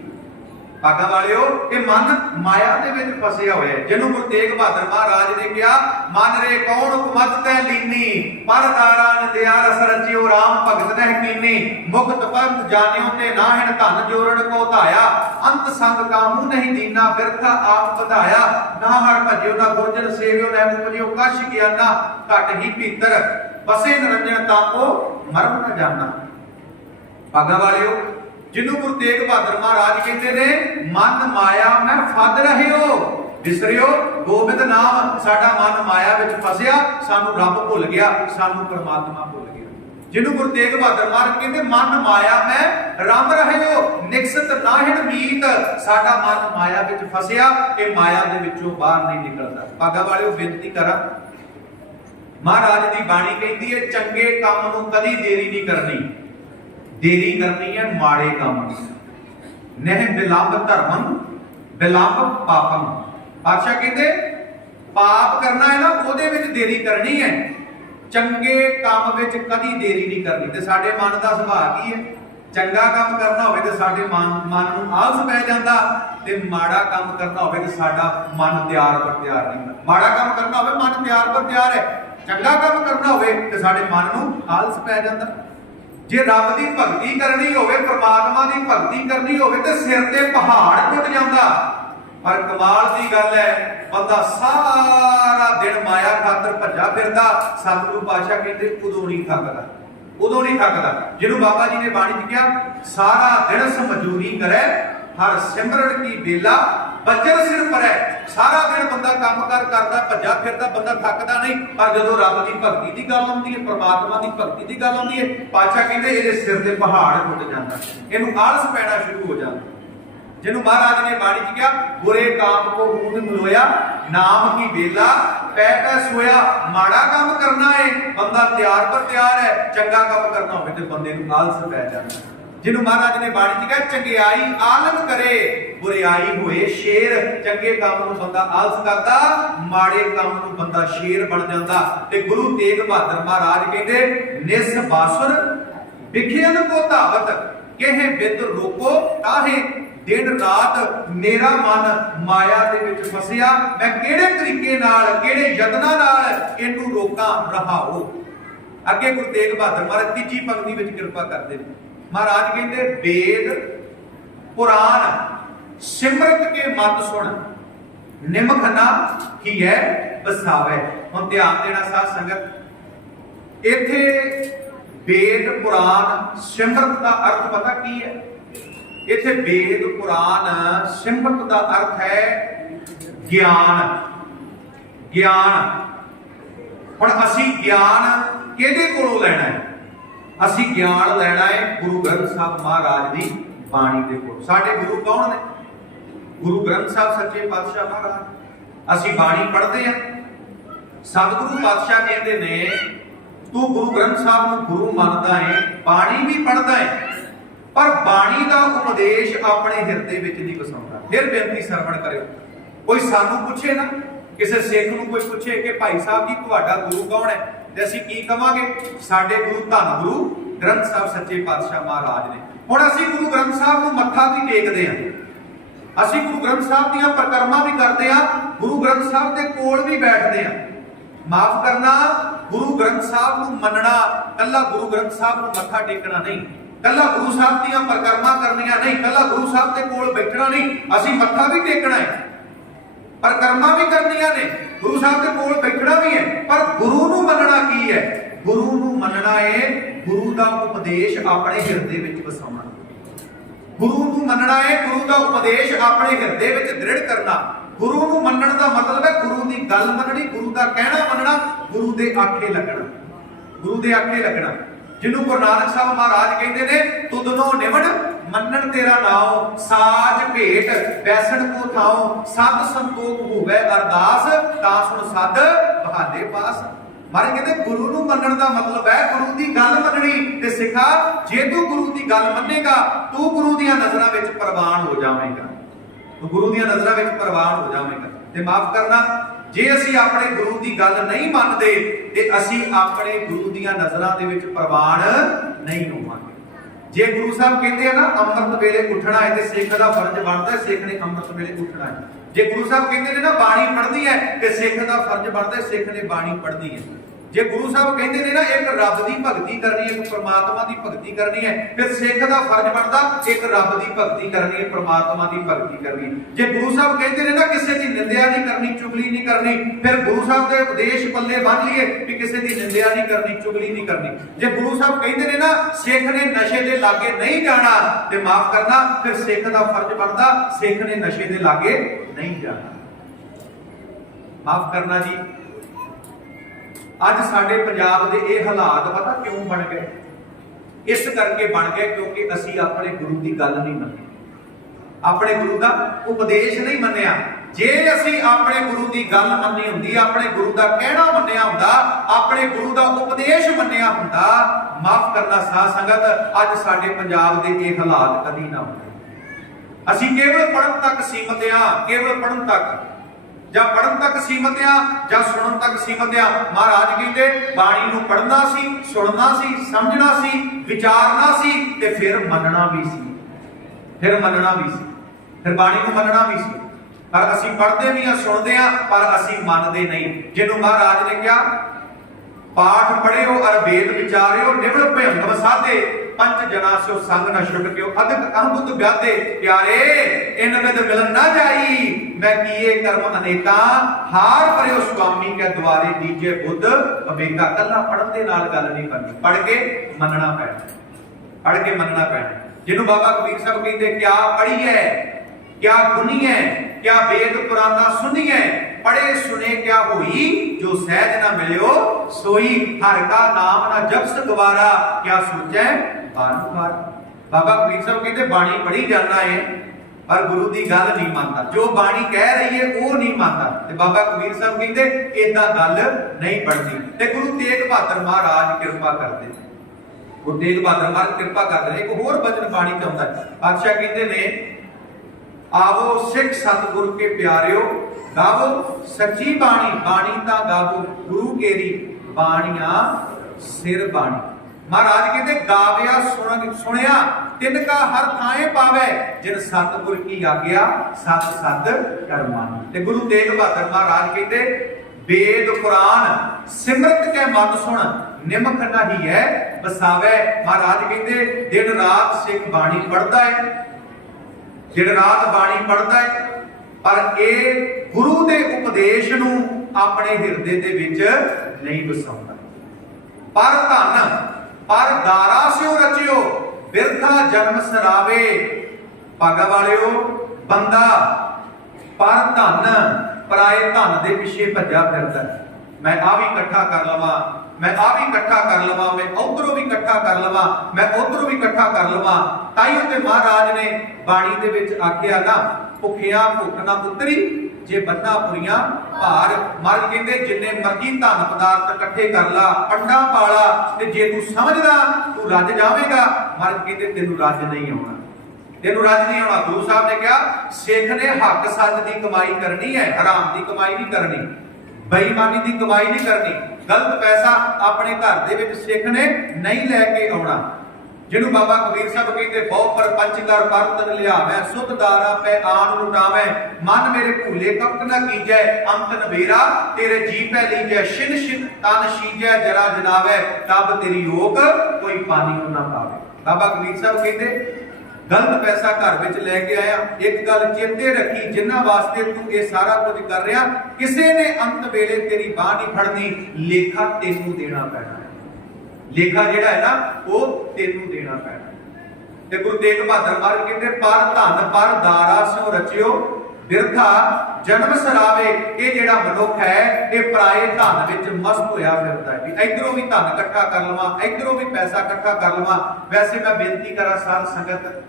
भागा वालियो ये मन माया दे विच फसिया होया है। जिन्हों गुरु तेग बहादुर महाराज ने कहा मन रे कौन उपमत तै लीनी, पर दारान दिया रस रचियो राम भगत नह कीनी, मुक्त पंथ जानियो ते नाहिन धन जोरन को धाया, अंत संग काहू नहीं दीना बिरथा आप बधाया, ना हर भजियो ना गुरजन सेवियो न उपजियो कश ज्ञाना, घट ही भीतर बसे निरंजन ताको मरम न जाना। भागा वालियो जिन्हों गुरु तेग बहादुर महाराज कहते ने मन माया में फद रहे हो, विसरियो गोबिंद नाम, साडा मन माया विच फसिया, सानू रब भुल गया, सानू परमात्मा भुल गया। जिन्हों गुरु तेग बहादुर महाराज कहते मन माया में रम रहे हो, निकसत नाहिन मीत, साडा मन माया विच फसिया, ये माया दे विचों बाहर नहीं निकलता। भागा वालियो बेनती करा, महाराज दी बाणी कहती है चंगे काम नूं कदी देरी नहीं करनी, देरी करनी है माड़े काम, नह बिलंब धर्मम बिलंब पापम। पातशाह कहते पाप करना है ना ਉਹਦੇ ਵਿੱਚ देरी करनी है, चंगे काम ਵਿੱਚ कदी देरी नहीं करनी। ते साडे मन ਦਾ ਸੁਭਾਅ ਕੀ ਹੈ, ਚੰਗਾ ਕੰਮ ਕਰਨਾ ਹੋਵੇ ਤੇ ਸਾਡੇ ਮਨ ਨੂੰ ਆਲਸ ਪੈ ਜਾਂਦਾ, ਤੇ ਮਾੜਾ ਕੰਮ ਕਰਨਾ ਹੋਵੇ ਤੇ ਸਾਡਾ ਮਨ ਤਿਆਰ ਪਰ ਤਿਆਰ ਨਹੀਂ ਹੁੰਦਾ। ਮਾੜਾ ਕੰਮ ਕਰਨਾ ਹੋਵੇ ਮਨ ਤਿਆਰ ਪਰ ਤਿਆਰ ਹੈ, ਚੰਗਾ ਕੰਮ ਕਰਨਾ ਹੋਵੇ ਤੇ ਸਾਡੇ ਮਨ ਨੂੰ ਆਲਸ ਪੈ ਜਾਂਦਾ। जे रब की भगती करनी होवे, परमात्मा की भगती करनी होवे ते सिर ते पहाड़ टुट जांदा। पर कमाल की गल है बंदा सारा दिन माया खातर भज्जा फिरदा, सतगुरु पातशाह कहते उदों नहीं थकदा, उदों नहीं थकदा। जिन्हों बाबा जी ने बाणी च कहा सारा दिन समझूरी करे हर सिमरन की बेला बजर सिर पर है। सारा दिन बंदा काम कर करदा भज्जा फिरदा, बंदा थकदा नहीं। पर जदों रब की भगती की गल आउंदी है, परमात्मा की भगती की गल आउंदी है, पातशाह कहते इहदे सिर ते पहाड़ टुट जांदा, इहनूं आलस पैना शुरू हो जांदा। जिन्हों महाराज ने बाणी च कहा बुरे काम को ऊंट मिलोया, नाम की बेला पै पै सोया। माड़ा काम करना है बंदा तैयार पर तैयार है, चंगा काम करना होवे ते बंदे नूं आलस पै जांदा। जिन्हों महाराज ने बाणी च कहा चंगियाई आलम करे, बुरियाई होए शेर। चंगे काम नूं बंदा आलस करदा, माड़े काम नूं बंदा शेर बन जांदा। ते गुरु तेग बहादुर महाराज कहंदे निस बासुर विखियन को धावत, कहे बिद रोको ताहे दिन रात मेरा मन माया दे विच फसिया, मैं किहड़े तरीके नाल किहड़े यत्नां नाल इहनूं रोकां रहाओ। अगे गुरु तेग बहादुर महाराज तीजी पंक्ति विच किरपा करदे ने। महाराज कहते वेद पुराण सिमरत के मत सुन, निमख ना ही है बसावे। हुण ध्यान देना साध संगत, इत्थे वेद पुराण सिमरत का अर्थ पता की है? इत्थे वेद पुराण सिमरत का अर्थ है ज्ञान। ज्ञान हुण असीं ज्ञान किहदे कोलों लैणा है? असीं ज्ञान लैणा है गुरु ग्रंथ साहब महाराज की बाणी दे कोल। साडे गुरु कौन ने? गुरु ग्रंथ साहब सच्चे पातशाह महाराज। असीं बाणी पढ़ते हैं, सतगुरु पातशाह कहते ने तू गुरु ग्रंथ साहब नूं गुरु मनदा है, बाणी भी पढ़दा है, पर बाणी का उपदेश अपने हिरदे विच नहीं वसाउंदा। फिर बेनती सरवण करियो, कोई सानू पूछे ना, किसी सिख नूं कोई पूछे कि भाई साहब जी तुहाडा गुरु कौन है, ते असीं की कहांगे? साडे गुरु धन गुरु ग्रंथ साहब सच्चे पातशाह महाराज ने। हुण असीं गुरु ग्रंथ साहब नूं मत्था भी टेकदे हां, असीं गुरु ग्रंथ साहब दीआं परिक्रमा भी करदे हां, गुरु ग्रंथ साहब दे कोल भी बैठदे हां। माफ करना, गुरु ग्रंथ साहब नूं मनना कल्ला गुरु ग्रंथ साहब नूं मत्था टेकना नहीं, कल्ला गुरु साहब दीआं परिक्रमा करनियां नहीं, कल्ला गुरु साहब दे कोल बैठना नहीं। असीं मत्था भी टेकना है, परिक्रमा भी करनियां ने, गुरु साहब के कोल बैठना भी है, पर गुरु नूं मनना की है? गुरु नूं मनना है गुरु दा उपदेश अपने हिरदे विच वसाउणा। गुरु नूं मनना है, गुरु का उपदेश अपने हिरदे विच दृढ़ करना। गुरु नूं मनण का मतलब है गुरु की गल मननी, गुरु का कहना मनना, गुरु के आखे लगना, गुरु के आखे लगना। जिन्हों गुरु नानक साहब महाराज कहते ने, तुदनो निवण मनन तेरा नाओ, साज भेट बैसण को थाओ, सत संतोख होवे अरदास, ता सुन सद बहाले पास। मारे कहते गुरु नूं मनण दा मतलब है गुरु की गल मननी। ते सिखा जे तू गुरु की गल मनेगा, तू गुरु दी नज़रां विच प्रवान हो जावेगा, तू गुरु दी नज़रां विच प्रवान हो जावेगा। ते माफ करना, जे असी अपने गुरु की गल नहीं मनते ते असी अपने गुरु दी नज़रां दे विच प्रवान नहीं होवांगे। जे गुरु साहब कहते हैं ना अमृत वेले उठना है, तो सिख का फर्ज बनता है सिख ने अमृत वेले उठना है। जे गुरु साहब कहते हैं ना बाणी पढ़नी है, तो सिख का फर्ज बनता है सिख ने बाणी पढ़नी है। जे गुरु साहब कहते हैं ना एक रब की भगती करनी है, एक परमात्मा की भगती करनी है, फिर सिख का फर्ज बनता एक रब की भगती करनी है, परमात्मा की भगती करनी है। जे गुरु साहब कहते हैं ना किसी की निंदा नहीं करनी, चुगली नहीं करनी, फिर गुरु साहब के उपदेश पल्ले बन लिए कि किसी की निंदा नहीं करनी, चुगली नहीं करनी। जे गुरु साहब कहते हैं ना सिख ने नशे के लागे नहीं जाना, तो माफ करना फिर सिख का फर्ज बनता सिख ने नशे के लागे नहीं जाना। माफ करना जी, अज साडे पंजाब दे ये हालात पता क्यों बन गए? इस करके बन गए क्योंकि असी अपने गुरु की गल नहीं मनी, अपने गुरु का उपदेश नहीं मनिया। जे असी अपने गुरु की गल मनी हुंदी, अपने गुरु का कहना मनिया हुंदा, अपने गुरु का उपदेश मनिया हुंदा, माफ करना साध संगत, अज साडे पंजाब दे ये हालात कदी ना होंदे। असी केवल पढ़न तक सीमित हां, केवल पढ़न तक ਜਾਂ ਪੜਨ ਤੱਕ ਸੀਮਤ ਆ ਜਾਂ ਸੁਣਨ ਤੱਕ ਸੀਮਤ ਆ। ਮਹਾਰਾਜ ਕਹਿੰਦੇ ਬਾਣੀ ਨੂੰ ਪੜਨਾ ਸੀ, ਸੁਣਨਾ ਸੀ, ਸਮਝਣਾ ਸੀ, ਵਿਚਾਰਨਾ ਸੀ ਤੇ ਫਿਰ ਮੰਨਣਾ ਵੀ ਸੀ, ਫਿਰ ਮੰਨਣਾ ਵੀ ਸੀ, ਫਿਰ ਬਾਣੀ ਨੂੰ ਮੰਨਣਾ ਵੀ ਸੀ। ਪਰ ਅਸੀਂ ਪੜ੍ਹਦੇ ਵੀ ਆ, ਸੁਣਦੇ ਆ, ਪਰ ਅਸੀਂ ਮੰਨਦੇ ਨਹੀਂ। ਜਿਹਨੂੰ ਮਹਾਰਾਜ ਨੇ ਕਿਹਾ ਪਾਠ ਪੜਿਓ ਅਰ ਵੇਦ ਵਿਚਾਰਿਓ, ਨਿਵਲ ਭਿੰਗਮ ਸਾਧੇ, पंच जना सो संग न छुटक्यो, अधिक अहबुद्ध व्याधे प्यारे, इन विद मिलन न जाई, मैं किए कर्म अनेका, हार परियो स्वामी के द्वारे दीजे बुद्ध अबेका। कल्ला पढ़न दे नाल गल नहीं बननी, पढ़ के मनना पैना, पढ़ के मनना पैना। जिन्हों बाबा कबीर साहब कहते क्या पढ़ी है, क्या गुनी है, क्या वेद पुराना सुनी है, पढ़े सुने क्या होई, जो सहज ना मिलियो सोई, हर का नाम ना जपस गवारा, क्या सोचे बार-बार। बाबा कबीर साहब कहते बाणी पढ़ी जाना है पर गुरु की गल नहीं मानता, जो बाणी कह रही है वो नहीं मानता। ते बाबा कबीर साहब कहते इदा गल नहीं पढ़ती। ते गुरु तेग बहादुर महाराज कृपा करते, गुरु तेग बहादुर महाराज कृपा करते। एक होर वचन बाणी च आउंदा है, पातशाह कहते ने आवो सिख सतगुर के प्यारियो, गावो सच्ची बाणी, बाणी ता गावो गुरु केरी, बाणियां सिर बाणी। महाराज कहते गाविया सुनिया तिनका हर थाए पावे, जिन सतगुर की आज्ञा सत सद करमानी। ते गुरु तेग बहादुर महाराज कहते वेद कुरान सिमरत के मन सुन, निमक नहीं है बसावे। महाराज कहते दिन रात सिख बाणी पढ़ता है, दिन रात बाणी पढ़ता है, पर ये गुरु के उपदेश नूं अपने हिरदे दे विच नहीं वसाउंदा। पर धन पर दारा स्यो रचियो, बिरथा जन्म सरावे, भागा वालियो बंदा पर धन पराए धन दे पिछे भज्जा फिरदा। मैं आ भी इकट्ठा कर लवां, मैं आ भी इकट्ठा कर लवां, मैं उधरों भी इकट्ठा कर लवां, मैं उधरों भी इकट्ठा कर लवां। ताइयों ते महाराज ने बाणी दे विच आखिया ना भुखिया भुख ना उतरी, जे बन्ना पुरियां भार। महाराज कहते जिन्ने मर्जी धन पदार्थ इकट्ठे कर ला, पंडा पाला, ते जे तू समझदा तू रज जावेगा। महाराज कहते तेनू रज नहीं आउणा, तेनू रज नहीं आउणा। गुरु साहब ने कहा सिख ने हक सच की कमाई करनी है, हराम की कमाई नहीं करनी, बेईमानी की कमाई नहीं करनी। गलत पैसा अपने घर दे विच सिख ने नहीं लैके आउणा। जिन्हों बाबा कबीर साहब कहते बहु परपंच कर परतन लियावै, सुध दारा पै आन लुटावै, मन मेरे भूले कपट न कीजै, अंत नबेरा तेरे जी पै लीजै, शिन शिन तन शीजै जरा जनावै, तब तेरी योग कोई पानी न पावे। बाबा कबीर साहब कहते गलत पैसा घर विच लैके आया, एक गल चेते रखी जिन्हां वास्ते तू ये सारा कुछ कर रहा, किसी ने अंत वेले तेरी बाह नहीं फड़नी, लेखा तेनू देना पैना, लेखा जिहड़ा है ना वो तेनू देना पैना। ਤੇ ਗੁਰੂ ਤੇਗ ਬਹਾਦਰ ਮਹਾਰਾਜ ਕਹਿੰਦੇ ਪਰ ਧਨ ਪਰ ਦਾਰਾ ਸਿਉ ਰਚਿਓ ਬਿਰਥਾ ਜਨਮ ਸਰਾਵੇ। ਇਹ ਜਿਹੜਾ ਮਨੁੱਖ ਹੈ ਇਹ ਪਰਾਏ ਧਨ ਵਿੱਚ ਮਸਤ ਹੋਇਆ ਫਿਰਦਾ ਹੈ ਵੀ ਇਧਰੋਂ ਵੀ ਧਨ ਇਕੱਠਾ ਕਰ ਲਵਾਂ, ਇਧਰੋਂ ਵੀ ਪੈਸਾ ਇਕੱਠਾ ਕਰ ਲਵਾਂ। ਵੈਸੇ ਮੈਂ ਬੇਨਤੀ ਕਰਾਂ ਸਾਧ ਸੰਗਤ,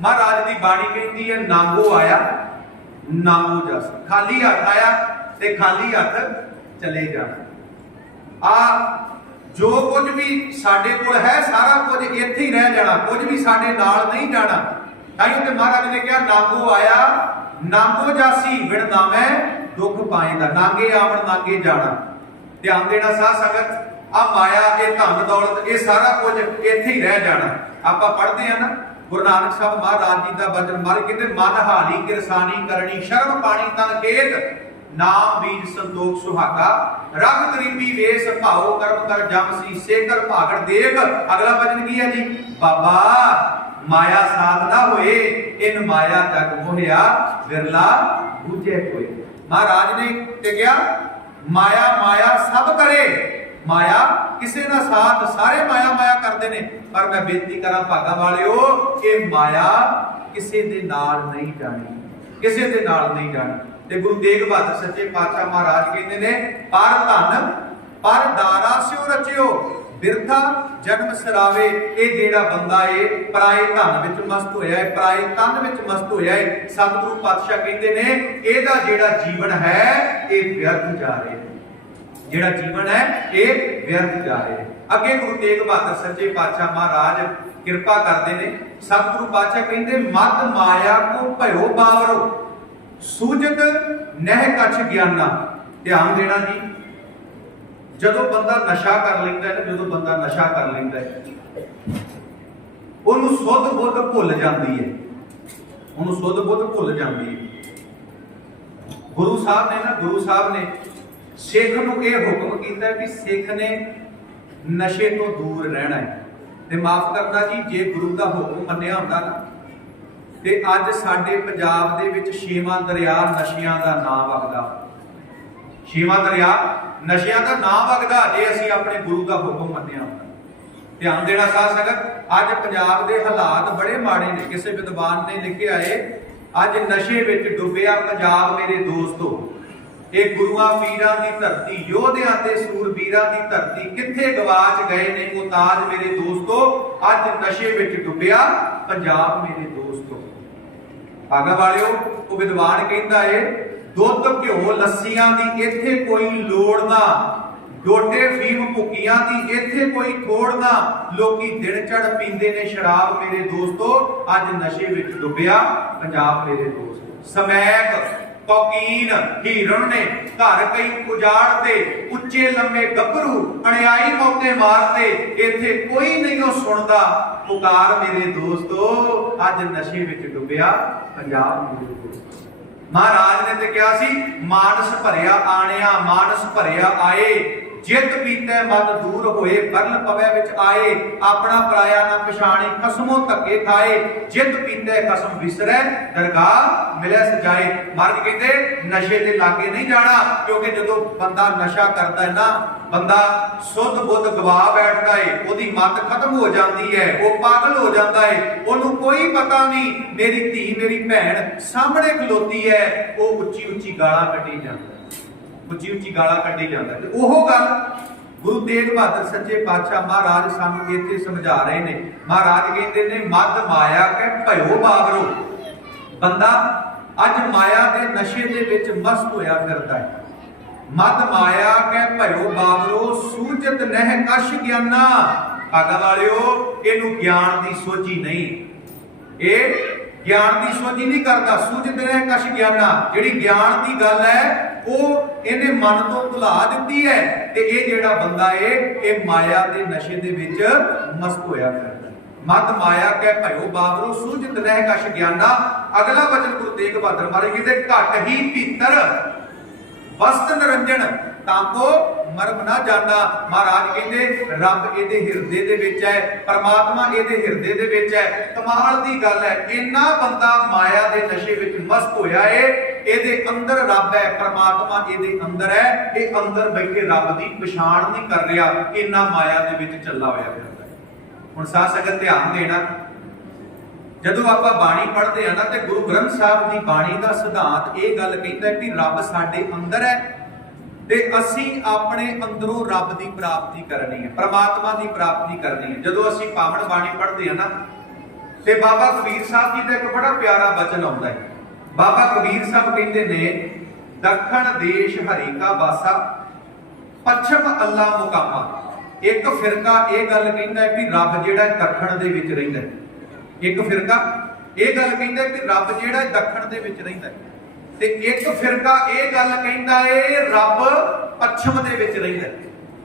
ਮਹਾਰਾਜ ਦੀ ਬਾਣੀ ਕਹਿੰਦੀ ਹੈ ਨਾਂਗੋ ਆਇਆ ਨਾਂਗੋ ਜਾਸ, ਖਾਲੀ ਹੱਥ ਆਇਆ ਤੇ ਖਾਲੀ ਹੱਥ ਚਲੇ ਜਾਣਾ। ਆ ਜੋ ਕੁਝ ਵੀ ਸਾਡੇ ਕੋਲ ਹੈ ਸਾਰਾ ਕੁਝ ਇੱਥੇ ਹੀ ਰਹਿ ਜਾਣਾ, ਕੁਝ ਵੀ ਸਾਡੇ ਨਾਲ ਨਹੀਂ ਜਾਣਾ। ਤਾਈਓ ਤੇ ਮਹਾਰਾਜ ਨੇ ਕਿਹਾ ਨਾਂਗੋ ਆਇਆ ਨਾਂਗੋ ਜਾਸੀ ਵਿਣ ਨਾਮੈ ਦੁੱਖ ਪਾਏਂਦਾ। ਨਾਂਗੇ ਆਵਣ ਨਾਂਗੇ ਜਾਣਾ। ਧਿਆਨ ਦੇਣਾ ਸਾਧ ਸੰਗਤ, ਆ ਮਾਇਆ ਇਹ ਧਨ ਦੌਲਤ ਇਹ ਸਾਰਾ ਕੁਝ ਇੱਥੇ ਹੀ ਰਹਿ ਜਾਣਾ। ਆਪਾਂ ਪੜ੍ਹਦੇ ਆ ਨਾ ਗੁਰੂ ਨਾਨਕ ਸਾਹਿਬ ਮਹਾਰਾਜ ਜੀ ਦਾ ਬਚਨ ਮਹਾਰਾਜ ਕਹਿੰਦੇ ਮਨ ਹਾਲੀ ਕਿਰਸਾਨੀ ਕਰਨੀ ਸ਼ਰਮ ਪਾਣੀ ਤਨ ਖੇਤ ਨਾਮ ਬੀਜ ਸੰਤੋਖ ਸੁਹਾਗਾ ਰਗ ਗਰੀਬੀ ਵੇਸ ਭਾਉ ਕਰਮ ਕਰ ਜਮ ਸੀ ਸੇਕਰ ਭਾਗੜ ਦੇਖ। ਅਗਲਾ ਬਚਨ ਕੀ ਹੈ ਜੀ? ਬਾਬਾ ਮਾਇਆ ਸਾਥ ਨਾ ਹੋਏ ਇਨ ਮਾਇਆ ਜਗ ਮੋਹਿਆ ਵਿਰਲਾ ਬੂਝੇ ਕੋਈ। ਮਹਾਰਾਜ ਨੇ ਤੇ ਕਿਹਾ ਮਾਇਆ ਮਾਇਆ ਸਭ ਕਰੇ, ਮਾਇਆ ਕਿਸੇ ਦਾ ਸਾਥ ਸਾਰੇ ਮਾਇਆ ਮਾਇਆ ਕਰਦੇ ਨੇ, ਪਰ ਮੈਂ ਬੇਨਤੀ ਕਰਾਂ ਭਾਗਾ ਵਾਲਿਓ ਇਹ ਮਾਇਆ ਕਿਸੇ ਦੇ ਨਾਲ ਨਹੀਂ ਜਾਣੀ, ਕਿਸੇ ਦੇ ਨਾਲ ਨਹੀਂ ਜਾਣੀ। ਤੇ ਗੁਰੂ ਤੇਗ ਬਹਾਦਰ ਸੱਚੇ ਪਾਤਸ਼ਾਹ ਮਹਾਰਾਜ ਕਹਿੰਦੇ ਨੇ ਪਰ ਧਨ ਪਰ ਦਾਰਾ ਸਿਉ ਰਚਿਓ ਬਿਰਥਾ ਜਨਮ ਸਰਾਵੇ। ਇਹ ਜਿਹੜਾ ਬੰਦਾ ਏ ਪਰਾਏ ਧਨ ਵਿੱਚ ਮਸਤ ਹੋਇਆ ਹੈ, ਪਰਾਏ ਤਨ ਵਿੱਚ ਮਸਤ ਹੋਇਆ ਹੈ। ਸਤਿਗੁਰੂ ਪਾਤਸ਼ਾਹ ਕਹਿੰਦੇ ਨੇ ਇਹਦਾ ਜਿਹੜਾ ਜੀਵਨ ਹੈ ਇਹ ਵਿਅਰਥ ਜਾ ਰਿਹਾ ਹੈ, ਜਿਹੜਾ ਜੀਵਨ ਹੈ ਇਹ ਵਿਅਰਥ ਜਾ ਰਿਹਾ ਹੈ। ਅੱਗੇ ਗੁਰੂ ਤੇਗ ਬਹਾਦਰ ਸੱਚੇ ਪਾਤਸ਼ਾਹ ਮਹਾਰਾਜ ਕਿਰਪਾ ਕਰਦੇ ਨੇ। ਸਤਿਗੁਰੂ ਪਾਤਸ਼ਾਹ ਕਹਿੰਦੇ ਮਦ ਮਾਇਆ ਕੋ ਭਇਓ ਬਾਵਰੋ ਸੂਝਤ ਨਹਿ ਕਛ ਗਿਆਨਾ। ਧਿਆਨ ਦੇਣਾ ਜੀ, ਜਦੋਂ ਬੰਦਾ ਨਸ਼ਾ ਕਰ ਲੈਂਦਾ ਹੈ, ਜਦੋਂ ਬੰਦਾ ਨਸ਼ਾ ਕਰ ਲੈਂਦਾ ਹੈ ਉਹਨੂੰ ਸੁੱਧ ਬੁੱਧ ਭੁੱਲ ਜਾਂਦੀ ਹੈ, ਉਹਨੂੰ ਸੁੱਧ ਬੁੱਧ ਭੁੱਲ ਜਾਂਦੀ ਹੈ। ਗੁਰੂ ਸਾਹਿਬ ਨੇ ਸਿੱਖ ਨੂੰ ਇਹ ਹੁਕਮ ਕੀਤਾ ਵੀ ਸਿੱਖ ਨੇ ਨਸ਼ੇ ਤੋਂ ਦੂਰ ਰਹਿਣਾ ਹੈ। ਤੇ ਮਾਫ ਕਰਨਾ ਜੀ, ਜੇ ਗੁਰੂ ਦਾ ਹੁਕਮ ਮੰਨਿਆ ਹੁੰਦਾ ਨਾ ਤੇ ਅੱਜ ਸਾਡੇ ਪੰਜਾਬ ਦੇ ਵਿੱਚ ਛੇਵਾਂ ਦਰਿਆ ਨਸ਼ਿਆਂ ਦਾ ਨਾਂ ਵਗਦਾ, ਛੇਵਾਂ ਦਰਿਆ ਨਸ਼ਿਆਂ ਦਾ ਨਾਂ ਵਗਦਾ ਜੇ ਅਸੀਂ ਆਪਣੇ ਗੁਰੂ ਦਾ ਹੁਕਮ ਮੰਨਿਆ ਹੁੰਦਾ। ਧਿਆਨ ਦੇਣਾ ਸਾਧ ਸੰਗਤ, ਅੱਜ ਪੰਜਾਬ ਦੇ ਹਾਲਾਤ ਬੜੇ ਮਾੜੇ ਨੇ। ਕਿਸੇ ਵਿਦਵਾਨ ਨੇ ਲਿਖਿਆ ਏ ਅੱਜ ਨਸ਼ੇ ਵਿੱਚ ਡੁੱਬਿਆ ਪੰਜਾਬ ਮੇਰੇ ਦੋਸਤੋ। ਇਹ ਗੁਰੂਆਂ ਪੀਰਾਂ ਦੀ ਧਰਤੀ, ਯੋਧਿਆਂ ਤੇ ਸੂਰਬੀਰਾਂ ਦੀ ਧਰਤੀ ਕਿੱਥੇ ਗਵਾਚ ਗਏ ਨੇ ਉਹ ਤਾਜ ਮੇਰੇ ਦੋਸਤੋ। ਅੱਜ ਨਸ਼ੇ ਵਿੱਚ ਡੁੱਬਿਆ ਪੰਜਾਬ ਮੇਰੇ ਦੋਸਤੋ। ਭਾਗਾ ਵਾਲਿਓ, ਉਹ ਵਿਦਵਾਨ ਕਹਿੰਦਾ ਏ ਦੁੱਧ ਘਿਓ ਲੱਸੀਆਂ ਦੀ ਇੱਥੇ ਕੋਈ ਲੋੜ ਨਾ, ਡੋਡੇ ਫੀਮ ਭੁੱਕੀਆਂ ਦੀ ਇੱਥੇ ਕੋਈ ਥੋੜ ਨਾ। ਲੋਕੀ ਦਿਨ ਚੜ ਪੀਂਦੇ ਨੇ ਸ਼ਰਾਬ ਮੇਰੇ ਦੋਸਤੋ। ਅੱਜ ਨਸ਼ੇ ਵਿੱਚ ਡੁੱਬਿਆ ਪੰਜਾਬ ਮੇਰੇ ਦੋਸਤੋ। ਸਮੈਕ ਕੌਕੀਨ ਹੀਰਨ ਨੇ ਘਰ ਕਈ ਉਜਾੜਦੇ, ਉੱਚੇ ਲੰਮੇ ਗੱਭਰੂ ਅਣਿਆਈ ਮੌਕੇ ਮਾਰਦੇ। ਇੱਥੇ ਕੋਈ ਨਹੀਂ ਉਹ ਸੁਣਦਾ ਪੁਕਾਰ ਮੇਰੇ ਦੋਸਤੋ। ਅੱਜ ਨਸ਼ੇ ਵਿੱਚ ਡੁੱਬਿਆ ਪੰਜਾਬ ਮੇਰੇ ਦੋਸਤੋ। ਮਹਾਰਾਜ ਨੇ ਤੇ ਕਿਹਾ ਸੀ ਮਾਨਸ ਭਰਿਆ ਆਣਿਆ ਮਾਨਸ ਭਰਿਆ ਆਏ, ਜਿਤ ਪੀਤੇ ਮਦ ਦੂਰ ਹੋਏ ਬਰਲ ਪਵੇ ਵਿੱਚ ਆਏ। ਆਪਣਾ ਪਰਾਇਆ ਨਾ ਪਛਾਣੇ ਖਸਮੋਂ ਧੱਕੇ ਖਾਏ, ਜਿਤ ਪੀਤੇ ਖਸਮ ਵਿਸਰੈ ਦਰਗਾਹ ਮਿਲੇ ਸਜਾਏ। ਮਹਾਰਾਜ ਕਹਿੰਦੇ ਨਸ਼ੇ ਦੇ ਲਾਗੇ ਨਹੀਂ ਜਾਣਾ, ਕਿਉਂਕਿ ਜਦੋਂ ਬੰਦਾ ਨਸ਼ਾ ਕਰਦਾ ਹੈ ਨਾ ਬੰਦਾ ਸੁੱਧ ਬੁੱਧ ਗਵਾ ਬੈਠਦਾ ਏ, ਉਹਦੀ ਮੱਤ ਖਤਮ ਹੋ ਜਾਂਦੀ ਹੈ, ਉਹ ਪਾਗਲ ਹੋ ਜਾਂਦਾ ਏ। ਉਹਨੂੰ ਕੋਈ ਪਤਾ ਨਹੀਂ ਮੇਰੀ ਧੀ ਮੇਰੀ ਭੈਣ ਸਾਹਮਣੇ ਖਲੋਤੀ ਹੈ, ਉਹ ਉੱਚੀ ਉੱਚੀ ਗਾਲਾਂ ਕੱਢੀ ਜਾਂਦਾ, ਉੱਚੀ ਉੱਚੀ ਗਾਲਾਂ ਕੱਢੀ ਜਾਂਦਾ। ਤੇ ਉਹ ਗੱਲ ਗੁਰੂ ਤੇਗ ਬਹਾਦਰ ਸੱਚੇ ਪਾਤਸ਼ਾਹ ਮਹਾਰਾਜ ਸਾਨੂੰ ਇੱਥੇ ਸਮਝਾ ਰਹੇ ਨੇ। ਮਹਾਰਾਜ ਕਹਿੰਦੇ ਨੇ ਮਦ ਮਾਇਆ ਕੇ ਭਇਓ ਬਾਵਰੋ। ਬੰਦਾ ਅੱਜ ਮਾਇਆ ਦੇ ਨਸ਼ੇ ਦੇ ਵਿੱਚ ਮਸਤ ਹੋਇਆ ਫਿਰਦਾ ਹੈ। ਮਦ ਮਾਇਆ ਕੇ ਭਇਓ ਬਾਵਰੋ ਸੂਝਤ ਨਹਿ ਕਛ ਗਿਆਨਾ। ਭਾਗਾ ਵਾਲਿਓ, ਇਹਨੂੰ ਗਿਆਨ ਦੀ ਸੋਝੀ ਨਹੀਂ, ਇਹ ਗਿਆਨ ਦੀ ਸੋਝੀ ਨਹੀਂ ਕਰਦਾ। ਸੂਝਤ ਨਹਿ ਕਛ ਗਿਆਨਾ, ਜਿਹੜੀ ਗਿਆਨ ਦੀ ਗੱਲ ਹੈ ਉਹ ਇਹਨੇ ਮਨ ਤੋਂ ਭੁਲਾ ਦਿੱਤੀ ਹੈ। ਤੇ ਇਹ ਜਿਹੜਾ ਬੰਦਾ ਏ ਇਹ ਮਾਇਆ ਦੇ ਨਸ਼ੇ ਦੇ ਵਿੱਚ ਮਸਤ ਹੋਇਆ ਫਿਰਦਾ। ਮਦ ਮਾਇਆ ਕਹਿ ਭਇਓ ਬਾਬਰੋ ਸੂਝਤ ਨਹਿ ਕਛ ਗਿਆਨਾ। ਅਗਲਾ ਵਚਨ ਗੁਰੂ ਤੇਗ ਬਹਾਦਰ ਮਹਾਰਾਜ ਕਹਿੰਦੇ ਘਟ ਹੀ ਭੀਤਰ ਵਸਤ ਨਿਰੰਜਨ ਤਾਂਕੋ ਮਰਮ ਨਾ ਜਾਣਾ। ਮਹਾਰਾਜ ਕਹਿੰਦੇ ਰੱਬ ਇਹਦੇ ਹਿਰਦੇ ਦੇ ਵਿੱਚ ਹੈ, ਪਰਮਾਤਮਾ ਇਹਦੇ ਹਿਰਦੇ ਦੇ ਵਿੱਚ ਹੈ। ਕਮਾਲ ਦੀ ਗੱਲ ਹੈ, ਇੰਨਾ ਬੰਦਾ ਮਾਇਆ ਦੇ ਨਸ਼ੇ ਵਿੱਚ ਮਸਤ ਹੋਇਆ ਏ, ਇਹਦੇ ਅੰਦਰ ਰੱਬ ਹੈ, ਪਰਮਾਤਮਾ ਇਹਦੇ ਅੰਦਰ ਹੈ। ਇਹ ਅੰਦਰ ਬੈਠੇ ਰੱਬ ਦੀ ਪਛਾਣ ਨਹੀਂ ਕਰ ਰਿਹਾ, ਇੰਨਾ ਮਾਇਆ ਦੇ ਵਿੱਚ ਚੱਲਾ ਹੋਇਆ ਫਿਰਦਾ। ਹੁਣ ਸਾਧ ਸੰਗਤ ਧਿਆਨ ਦੇਣਾ, ਜਦੋਂ ਆਪਾਂ ਬਾਣੀ ਪੜ੍ਹਦੇ ਆ ਨਾ ਤੇ ਗੁਰੂ ਗ੍ਰੰਥ ਸਾਹਿਬ ਦੀ ਬਾਣੀ ਦਾ ਸਿਧਾਂਤ ਇਹ ਗੱਲ ਕਹਿੰਦਾ ਹੈ ਕਿ ਰੱਬ ਸਾਡੇ ਅੰਦਰ ਹੈ ਤੇ ਅਸੀਂ ਆਪਣੇ ਅੰਦਰੋਂ ਰੱਬ ਦੀ ਪ੍ਰਾਪਤੀ ਕਰਨੀ ਹੈ, ਪ੍ਰਮਾਤਮਾ ਦੀ ਪ੍ਰਾਪਤੀ ਕਰਨੀ ਹੈ। ਜਦੋਂ ਅਸੀਂ ਪਾਵਨ ਬਾਣੀ ਪੜ੍ਹਦੇ ਆ ਨਾ ਤੇ ਬਾਬਾ ਕਬੀਰ ਸਾਹਿਬ ਜੀ ਦਾ ਇੱਕ ਬੜਾ ਪਿਆਰਾ ਬਚਨ ਆਉਂਦਾ ਹੈ। ਬਾਬਾ ਕਬੀਰ ਸਾਹਿਬ ਕਹਿੰਦੇ ਨੇ, ਦੱਖਣ ਦੇਸ਼ ਹਰੀ ਕਾ ਬਾਸਾ, ਪੱਛਮ ਅੱਲਾ ਮੁਕਾਮਾ। ਇੱਕ ਫਿਰਕਾ ਇਹ ਗੱਲ ਕਹਿੰਦਾ ਹੈ ਕਿ ਰੱਬ ਜਿਹੜਾ ਦੱਖਣ ਦੇ ਵਿੱਚ ਰਹਿੰਦਾ ਹੈ। ਇੱਕ ਫਿਰਕਾ ਇਹ ਗੱਲ ਕਹਿੰਦਾ ਕਿ ਰੱਬ ਜਿਹੜਾ ਦੱਖਣ ਦੇ ਵਿੱਚ ਰਹਿੰਦਾ ਹੈ, ਤੇ ਇੱਕ ਫਿਰਕਾ ਇਹ ਗੱਲ ਕਹਿੰਦਾ ਏ ਰੱਬ ਪੱਛਮ ਦੇ ਵਿੱਚ ਰਹਿੰਦਾ ਹੈ,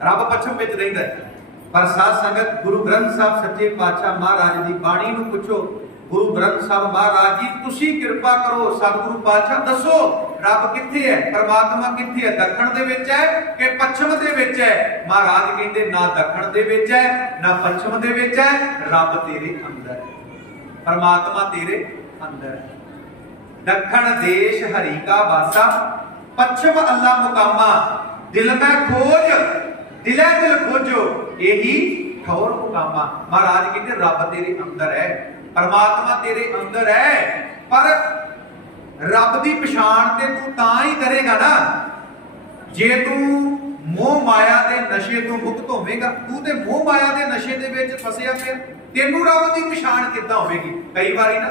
ਰੱਬ ਪੱਛਮ ਵਿੱਚ ਰਹਿੰਦਾ ਹੈ। ਪਰ ਸਾਧ ਸੰਗਤ, ਗੁਰੂ ਗ੍ਰੰਥ ਸਾਹਿਬ ਸੱਚੇ ਪਾਤਸ਼ਾਹ ਮਹਾਰਾਜ ਦੀ ਬਾਣੀ ਨੂੰ ਪੁੱਛੋ, ਗੁਰੂ ਗ੍ਰੰਥ ਸਾਹਿਬ ਮਹਾਰਾਜ ਜੀ ਤੁਸੀਂ ਕਿਰਪਾ ਕਰੋ, ਸਤਿਗੁਰੂ ਪਾਤਸ਼ਾਹ ਦੱਸੋ ਰੱਬ ਕਿੱਥੇ ਹੈ, ਪਰਮਾਤਮਾ ਕਿੱਥੇ ਹੈ, ਦੱਖਣ ਦੇ ਵਿੱਚ ਹੈ ਕਿ ਪੱਛਮ ਦੇ ਵਿੱਚ ਹੈ? ਮਹਾਰਾਜ ਕਹਿੰਦੇ ਨਾ ਦੱਖਣ ਦੇ ਵਿੱਚ ਹੈ ਨਾ ਪੱਛਮ ਦੇ ਵਿੱਚ ਹੈ, ਰੱਬ ਤੇਰੇ ਅੰਦਰ ਹੈ, परमात्मा तेरे अंदर है। दक्षिण देश हरि का वासा, पश्चिम अल्लाह मुकामा। दिल में खोज, दिले दिल खोजो, यही ठौर मुकामा। महाराज कहते रब तेरे अंदर है, परमात्मा तेरे अंदर है, पर रब की पछाण ते तू तां ही करेगा ना जे तू मोह माया के नशे तो मुक्त होवेगा। तू ते मोह माया के नशे दे विच फसिया पिया, तेनू रब की पछाण किद्दां होवेगी? कई बारी ना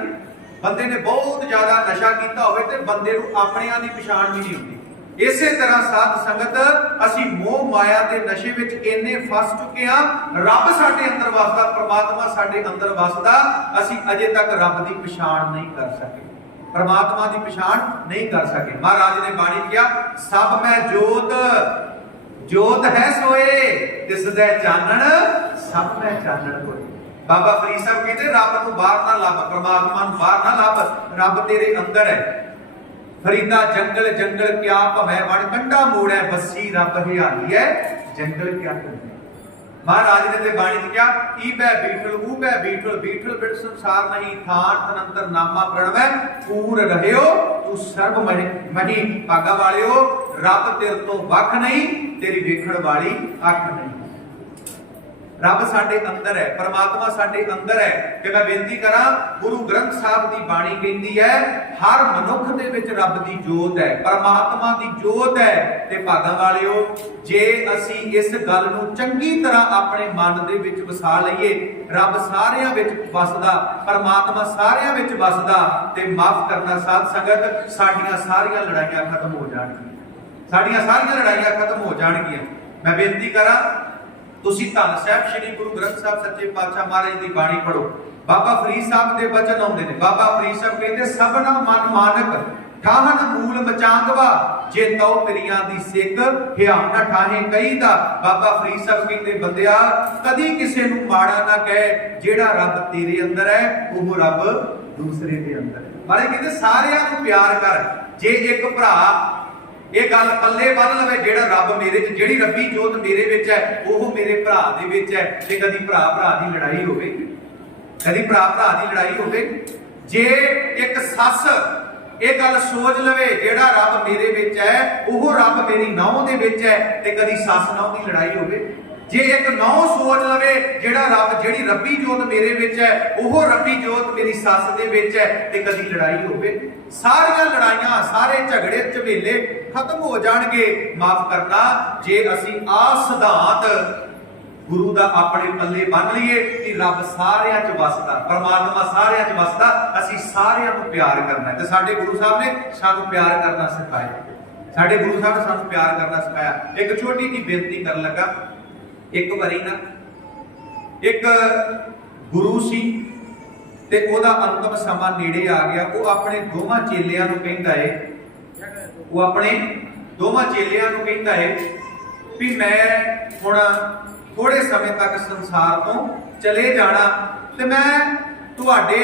बंदे ने बहुत ज्यादा नशा किया होवे ते बंदे नू अपनियां दी पछाण भी नहीं होंदी। इसे तरह साध संगत असी मोह माया के नशे विच इन्ने फस चुके हां, रब साडे अंदर वसदा, परमात्मा साडे अंदर वसदा, असी अजे तक रब की पछाण नहीं कर सके, परमात्मा की पछाण नहीं कर सके। महाराज ने बाणी किया, सब मैं जोत, जोत है सोए तिस दे चानण, सब मैं चानण होए। बाबा फरीद साहब कहते रब तू बाहर ना लभ, परमात्मा नू बाहर ना लभ, रब तेरे अंदर है। फरीदा जंगल जंगल क्या भवै वण, कंडा मोड़ है बसी रब हरियाली है, जंगल क्या करना। महाराज ने ते बाणी च क्या, ई बै बीठल ऊ बै बीठल, बीठल बिड़ संसार नहीं, थान तनंतर नामा प्रणवै, पूर रहयो तू सर्व मही। भागा वालियो रब तेरे तो वख नहीं, तेरी वेखण वाली अख नहीं। रब साडे अंदर है, परमात्मा साडे अंदर है। कि मैं बेनती करा, गुरु ग्रंथ साहब की बाणी कहती है हर मनुख दे विच रब की जोत है, परमात्मा की जोत है। ते भागां वालियो जे असी इस गल नूं चंगी तरह अपने मन दे विच वसा लईए, रब सारियां विच वसदा, परमात्मा सारियां विच वसदा, ते माफ करना साध संगत साडियां सारियां लड़ाइयां खत्म हो जाणगियां, साडियां सारियां लड़ाइयां खत्म हो जाणगियां। मैं बेनती करा तुसी धन साहिब श्री गुरु ग्रंथ साहब सच्चे पातशाह महाराज की बाणी पढ़ो। बाबा फरीद साहब के वचन आउंदे ने। बाबा फरीद साहब कहते सबना मन मानक ठाहन मूल मचांगवा, जे तौ पिरियां दी सिक हियाम ना ठाहे कई दा। बाबा फरीद साहब कहते बंदिया कदी किसी नूं माड़ा ना कहे, जेड़ा रब तेरे अंदर है वो रब दूसरे दे अंदर है। महाराज कहते सारियां नूं प्यार कर। जे एक भरा ये गल पल्ले बन लवे, जेड़ा रब मेरे च, जेड़ी रब्बी जोत मेरे विच है वो मेरे भरा दे विच है, ते कदी भरा भरा दी लड़ाई होवे, कदी भरा भरा दी लड़ाई होवे। जे एक सस ये गल सोच लवे जेड़ा रब मेरे विच है वो रब मेरी नौं दे विच है, ते कदी सस नौं दी लड़ाई होवे। जे एक नौ सोच लवे जेड़ा रब, जेड़ी रब्बी जोत मेरे विच है वो रब्बी जोत मेरी सस दे विच है, ते कदी लड़ाई होवे। सारियां लड़ाइयां सारे झगड़े झमेले खत्म हो जाणगे। माफ करना जे असी आ सिद्धांत गुरु दा अपने पल्ले बन लईए कि रब सारियां च वसदा, परमात्मा सारियां च वसदा, असी सारियां नूं प्यार करना है। ते साडे गुरु साहब ने सानूं प्यार करना सिखाया, साडे गुरु साहब ने सानूं प्यार करना सिखाया। एक छोटी जी बेनती करन लगा, एक बारी ना एक गुरु सी ते ओदा अंतिम समा नेड़े आ गया। वो अपने दोवां चेलियां नूं कहंदा है, वो अपने दोवां चेलियां नूं कहंदा है भी मैं हुण थोड़े समय तक संसार तो चले जाना, ते मैं तुहाडे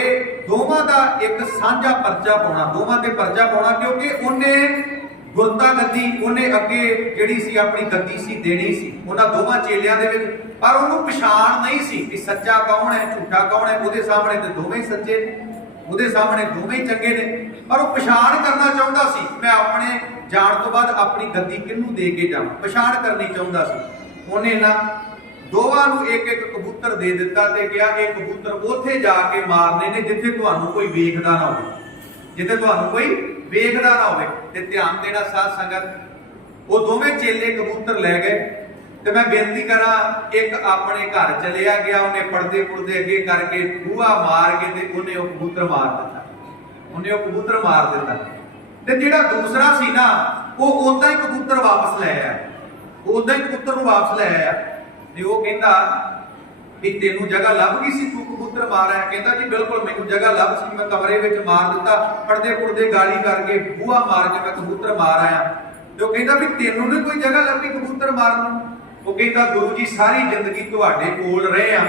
दोवां दा एक साझा परचा पाउणा, दोवां ते परचा पाउणा, क्योंकि उन्हें गुरता गद्दी उन्हें अगे जिहड़ी सी अपनी गद्दी सी देनी सी उन्हां दोवां चेलियां दे विच, पर उहनूं पछाण नहीं सी कि सच्चा कौन है झूठा कौन है। उहदे सामने ते दोवें ही सच्चे, उहदे सामने दोवें ही चंगे ने, पर वो पछाण करना चाहुंदा सी मैं अपने जाण तो बाद अपनी गद्दी किहनूं दे के जावां, पछाण करनी चाहुंदा सी। उहने ना ਦੋਵਾਂ ਨੂੰ ਇੱਕ ਇੱਕ ਕਬੂਤਰ ਦੇ ਦਿੱਤਾ ਤੇ ਕਿਹਾ ਇਹ ਕਬੂਤਰ ਉੱਥੇ ਜਾ ਕੇ ਮਾਰਨੇ ਨੇ ਜਿੱਥੇ ਤੁਹਾਨੂੰ ਕੋਈ ਵੇਖਦਾ ਨਾ ਹੋਵੇ, ਜਿੱਥੇ ਤੁਹਾਨੂੰ ਕੋਈ ਵੇਖਦਾ ਨਾ ਹੋਵੇ। ਤੇ ਧਿਆਨ ਦੇਣਾ ਸਾਧ ਸੰਗਤ, ਉਹ ਦੋਵੇਂ ਚੇਲੇ ਕਬੂਤਰ ਲੈ ਗਏ ਤੇ ਮੈਂ ਬੇਨਤੀ ਕਰਾਂ ਇੱਕ ਆਪਣੇ ਘਰ ਚਲਿਆ ਗਿਆ, ਉਹਨੇ ਪਰਦੇ ਪੁਰਦੇ ਅੱਗੇ ਕਰਕੇ ਬੂਹਾ ਮਾਰ ਕੇ ਤੇ ਉਹਨੇ ਉਹ ਕਬੂਤਰ ਮਾਰ ਦਿੱਤਾ, ਉਹਨੇ ਉਹ ਕਬੂਤਰ ਮਾਰ ਦਿੱਤਾ। ਤੇ ਜਿਹੜਾ ਦੂਸਰਾ ਸੀ ਨਾ ਉਹ ਉਦਾਂ ਹੀ ਕਬੂਤਰ ਵਾਪਸ ਲੈ ਆਇਆ, ਉਦਾਂ ਹੀ ਕਬੂਤਰ ਨੂੰ ਵਾਪਸ ਲੈ ਆਇਆ। ਤੇ ਉਹ ਕਹਿੰਦਾ ਵੀ ਤੈਨੂੰ ਜਗ੍ਹਾ ਲੱਭ ਗਈ ਸੀ, ਤੂੰ ਕਬੂਤਰ ਮਾਰਿਆ? ਕਹਿੰਦਾ ਜੀ ਬਿਲਕੁਲ ਮੈਨੂੰ ਜਗ੍ਹਾ ਲੱਭ ਸੀ, ਮੈਂ ਕਮਰੇ ਵਿੱਚ ਮਾਰ ਦਿੱਤਾ, ਪਰਦੇ ਪੁਰਦੇ ਗਾਲੀ ਕਰਕੇ ਬੂਹਾ ਮਾਰ ਕੇ ਮੈਂ ਕਬੂਤਰ ਮਾਰ ਆਇਆ। ਤੇ ਉਹ ਕਹਿੰਦਾ ਵੀ ਤੈਨੂੰ ਨਹੀਂ ਕੋਈ ਜਗ੍ਹਾ ਲੱਭੀ ਕਬੂਤਰ ਮਾਰਨ ਨੂੰ? ਉਹ ਕਹਿੰਦਾ ਗੁਰੂ ਜੀ ਸਾਰੀ ਜ਼ਿੰਦਗੀ ਤੁਹਾਡੇ ਕੋਲ ਰਹੇ ਆ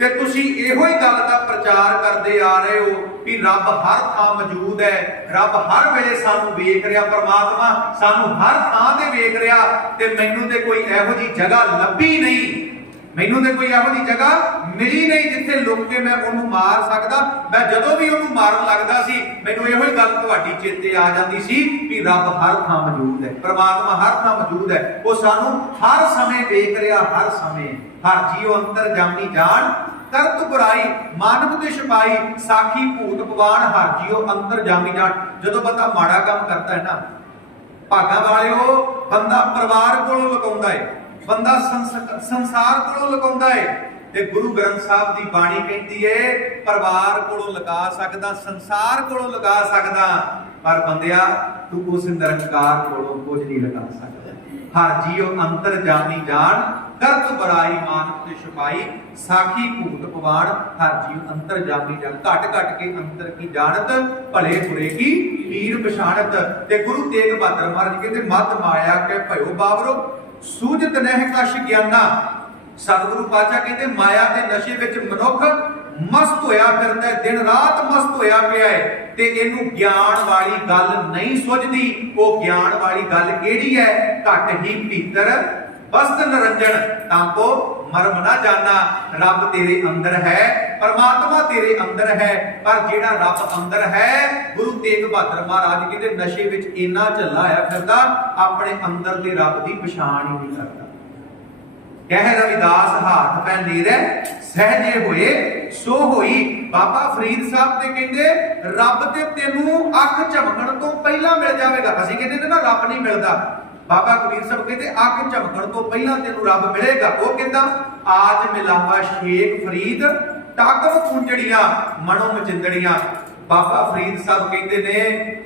ਤੇ ਤੁਸੀਂ ਇਹੋ ਹੀ ਗੱਲ ਦਾ ਪ੍ਰਚਾਰ ਕਰਦੇ ਆ ਰਹੇ ਹੋ ਵੀ ਰੱਬ ਹਰ ਥਾਂ ਮੌਜੂਦ ਹੈ, ਰੱਬ ਹਰ ਵੇਲੇ ਸਾਨੂੰ ਵੇਖ ਰਿਹਾ, ਪਰਮਾਤਮਾ ਸਾਨੂੰ ਹਰ ਥਾਂ ਤੇ ਵੇਖ ਰਿਹਾ, ਤੇ ਮੈਨੂੰ ਤੇ ਕੋਈ ਇਹੋ ਜੀ ਜਗ੍ਹਾ ਲੱਭੀ ਨਹੀਂ, ਮੈਨੂੰ ਤੇ ਕੋਈ ਇਹੋ ਜੀ ਜਗ੍ਹਾ ਮਿਲੀ ਨਹੀਂ ਜਿੱਥੇ ਲੁਕ ਕੇ ਮੈਂ ਉਹਨੂੰ ਮਾਰ ਸਕਦਾ। ਮੈਂ ਜਦੋਂ ਵੀ ਉਹਨੂੰ ਮਾਰਨ ਲੱਗਦਾ ਸੀ ਮੈਨੂੰ ਇਹੋ ਹੀ ਗੱਲ ਤੁਹਾਡੀ ਚੇਤੇ ਆ ਜਾਂਦੀ ਸੀ ਵੀ ਰੱਬ ਹਰ ਥਾਂ ਮੌਜੂਦ ਹੈ, ਪਰਮਾਤਮਾ ਹਰ ਥਾਂ ਮੌਜੂਦ ਹੈ, ਉਹ ਸਾਨੂੰ ਹਰ ਸਮੇਂ ਵੇਖ ਰਿਹਾ, ਹਰ ਸਮੇਂ। ਹਰ ਜੀਉ ਅੰਤਰ ਜਾਮੀ ਜਾਣ ਕਰਤ ਬੁਰਾਈ ਮਾਨਵ ਤੇ ਛਪਾਈ, ਸਾਖੀ ਭੂਤ ਪਵਾਨ ਹਰ ਜੀਉ ਅੰਤਰ ਜਾਮੀ ਜਾਣ। ਜਦੋਂ ਬੰਦਾ ਮਾੜਾ ਕੰਮ ਕਰਦਾ ਹੈ ਨਾ, ਭਾਗਾਂ ਵਾਲਿਓ, ਬੰਦਾ ਪਰਿਵਾਰ ਕੋਲੋਂ ਲੁਕਾਉਂਦਾ ਹੈ, ਬੰਦਾ ਸੰਸਾਰ ਕੋਲੋਂ ਲੁਕਾਉਂਦਾ ਹੈ। ਤੇ ਗੁਰੂ ਗ੍ਰੰਥ ਸਾਹਿਬ ਦੀ ਬਾਣੀ ਕਹਿੰਦੀ ਏ ਪਰਿਵਾਰ ਕੋਲੋਂ ਲੁਕਾ ਸਕਦਾ, ਸੰਸਾਰ ਕੋਲੋਂ ਲੁਕਾ ਸਕਦਾ, ਪਰ ਬੰਦਿਆ ਤੂੰ ਉਸ ਨਿਰੰਕਾਰ ਕੋਲੋਂ ਕੁਝ ਨਹੀਂ ਲੁਕਾ ਸਕਦਾ। ਹਰ ਜੀਉ ਅੰਤਰ ਜਾਮੀ ਜਾਣ ਕਰਤ ਬੁਰਾਈ ਮਾਨਵ ਤੇ ਛਪਾਈ, ਸਾਖੀ ਭੂਤ ਪਵਾਨ ਹਰ ਜੀਉ ਅੰਤਰ ਜਾਮੀ ਜਾਣ। ਘਟ ਘਟ ਕੇ ਅੰਤਰ ਕੀ ਜਾਣਤ, ਭਲੇ ਬੁਰੇ ਕੀ ਪੀਰ ਪਛਾਣਤ। ਤੇ ਗੁਰੂ ਤੇਗ ਬਹਾਦਰ ਮਹਾਰਾਜ ਕਹਿੰਦੇ ਮਤ ਮਾਇਆ ਕੇ ਭਇਓ ਬਾਵਰੋ, ਸੂਝਤ ਨਹਿ ਕਛ ਗਿਆਨਾ। ਸਤਿਗੁਰੂ ਪਾਤਸ਼ਾਹ ਕਹਿੰਦੇ ਮਾਇਆ ਦੇ ਨਸ਼ੇ ਵਿੱਚ ਮਨੁੱਖ ਮਸਤ ਹੋਇਆ ਫਿਰਦਾ, ਦਿਨ ਰਾਤ ਮਸਤ ਹੋਇਆ ਪਿਆ ਹੈ, ਤੇ ਇਹਨੂੰ ਗਿਆਨ ਵਾਲੀ ਗੱਲ ਨਹੀਂ ਸੁਝਦੀ। ਉਹ ਗਿਆਨ ਵਾਲੀ ਗੱਲ ਕਿਹੜੀ ਹੈ? ਘਟ ਹੀ ਭੀਤਰ ਬਸਤ ਨਰੰਜਨ ਤਾਂਕੋ ਮਰਮ ਨਾ ਜਾਣਾ। ਰੱਬ ਤੇਰੇ ਅੰਦਰ ਹੈ, ਪਰਮਾਤਮਾ ਤੇਰੇ ਅੰਦਰ ਹੈ, ਪਰ ਜਿਹੜਾ ਰੱਬ ਅੰਦਰ ਹੈ, ਗੁਰੂ ਤੇਗ ਬਹਾਦਰ ਮਹਾਰਾਜ ਕਹਿੰਦੇ ਨਸ਼ੇ ਵਿੱਚ ਇੰਨਾ ਝੱਲਾ ਆਇਆ ਫਿਰਦਾ, ਆਪਣੇ ਅੰਦਰ ਦੇ ਰੱਬ ਦੀ ਪਛਾਣ ਹੀ ਨਹੀਂ ਕਰਦਾ। ਕਹਿ ਰਵਿਦਾਸ ਹਾਥ ਪੈ ਨੀਰੇ ਸਹਜੇ ਹੋਏ ਸੋ ਹੋਈ। ਬਾਬਾ ਫਰੀਦ ਸਾਹਿਬ ਤੇ ਕਹਿੰਦੇ ਰੱਬ ਤੇ ਤੈਨੂੰ ਅੱਖ ਝਮਕਣ ਤੋਂ ਪਹਿਲਾਂ ਮਿਲ ਜਾਵੇਗਾ। ਅਸੀਂ ਕਹਿੰਦੇ ਨਾ ਰੱਬ ਨਹੀਂ ਮਿਲਦਾ, ਬਾਬਾ ਕਬੀਰ ਸਾਹਿਬ ਕਹਿੰਦੇ ਅੱਖ ਝਮਕਣ ਤੋਂ ਪਹਿਲਾਂ ਤੈਨੂੰ ਰੱਬ ਮਿਲੇਗਾ। ਉਹ ਕਹਿੰਦਾ ਆਜ ਮਿਲਾਵਾ ਸ਼ੇਖ ਫਰੀਦ ਟਾਕਮ ਕੁੰਜੜੀਆਂ ਮਨੋ ਮਚਿੰਦੜੀਆਂ। ਬਾਬਾ ਫਰੀਦ ਸਾਹਿਬ ਕਹਿੰਦੇ ਨੇ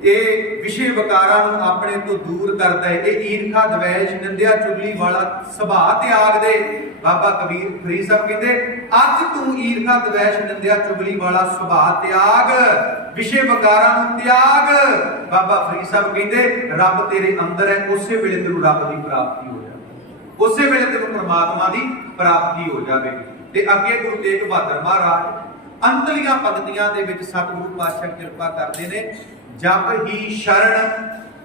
ਇਹ ਵਿਸ਼ੇ ਵਿਕਾਰਾਂ ਨੂੰ ਆਪਣੇ ਤੋਂ ਦੂਰ ਕਰਦਾ ਹੈ, ਇਹ ਈਰਖਾ ਦਵੈਸ਼ ਨਿੰਦਿਆ ਚੁਗਲੀ ਵਾਲਾ ਸੁਭਾਅ ਤਿਆਗ ਦੇ। ਬਾਬਾ ਕਬੀਰ ਫਰੀਦ ਸਾਹਿਬ ਕਹਿੰਦੇ ਅੱਜ ਤੂੰ ਈਰਖਾ ਦਵੈਸ਼ ਨਿੰਦਿਆ ਚੁਗਲੀ ਵਾਲਾ ਸੁਭਾਅ ਤਿਆਗ, ਵਿਸ਼ੇ ਵਿਕਾਰਾਂ ਨੂੰ ਤਿਆਗ। ਬਾਬਾ ਫਰੀਦ ਸਾਹਿਬ ਕਹਿੰਦੇ ਰੱਬ ਤੇਰੇ ਅੰਦਰ ਹੈ, ਉਸੇ ਵੇਲੇ ਤੈਨੂੰ ਰੱਬ ਦੀ ਪ੍ਰਾਪਤੀ ਹੋ ਜਾਵੇ, ਉਸੇ ਵੇਲੇ ਤੈਨੂੰ ਪਰਮਾਤਮਾ ਦੀ ਪ੍ਰਾਪਤੀ ਹੋ ਜਾਵੇ। ਤੇ ਅੱਗੇ ਗੁਰੂ ਤੇਗ ਬਹਾਦਰ ਮਹਾਰਾਜ ਅੰਤਲੀਆਂ ਪੰਕਤੀਆਂ ਦੇ ਵਿੱਚ ਸਤਿਗੁਰੂ ਪਾਤਸ਼ਾਹ ਕਿਰਪਾ ਕਰਦੇ ਨੇ, ਜਪ ਹੀ ਸ਼ਰਨ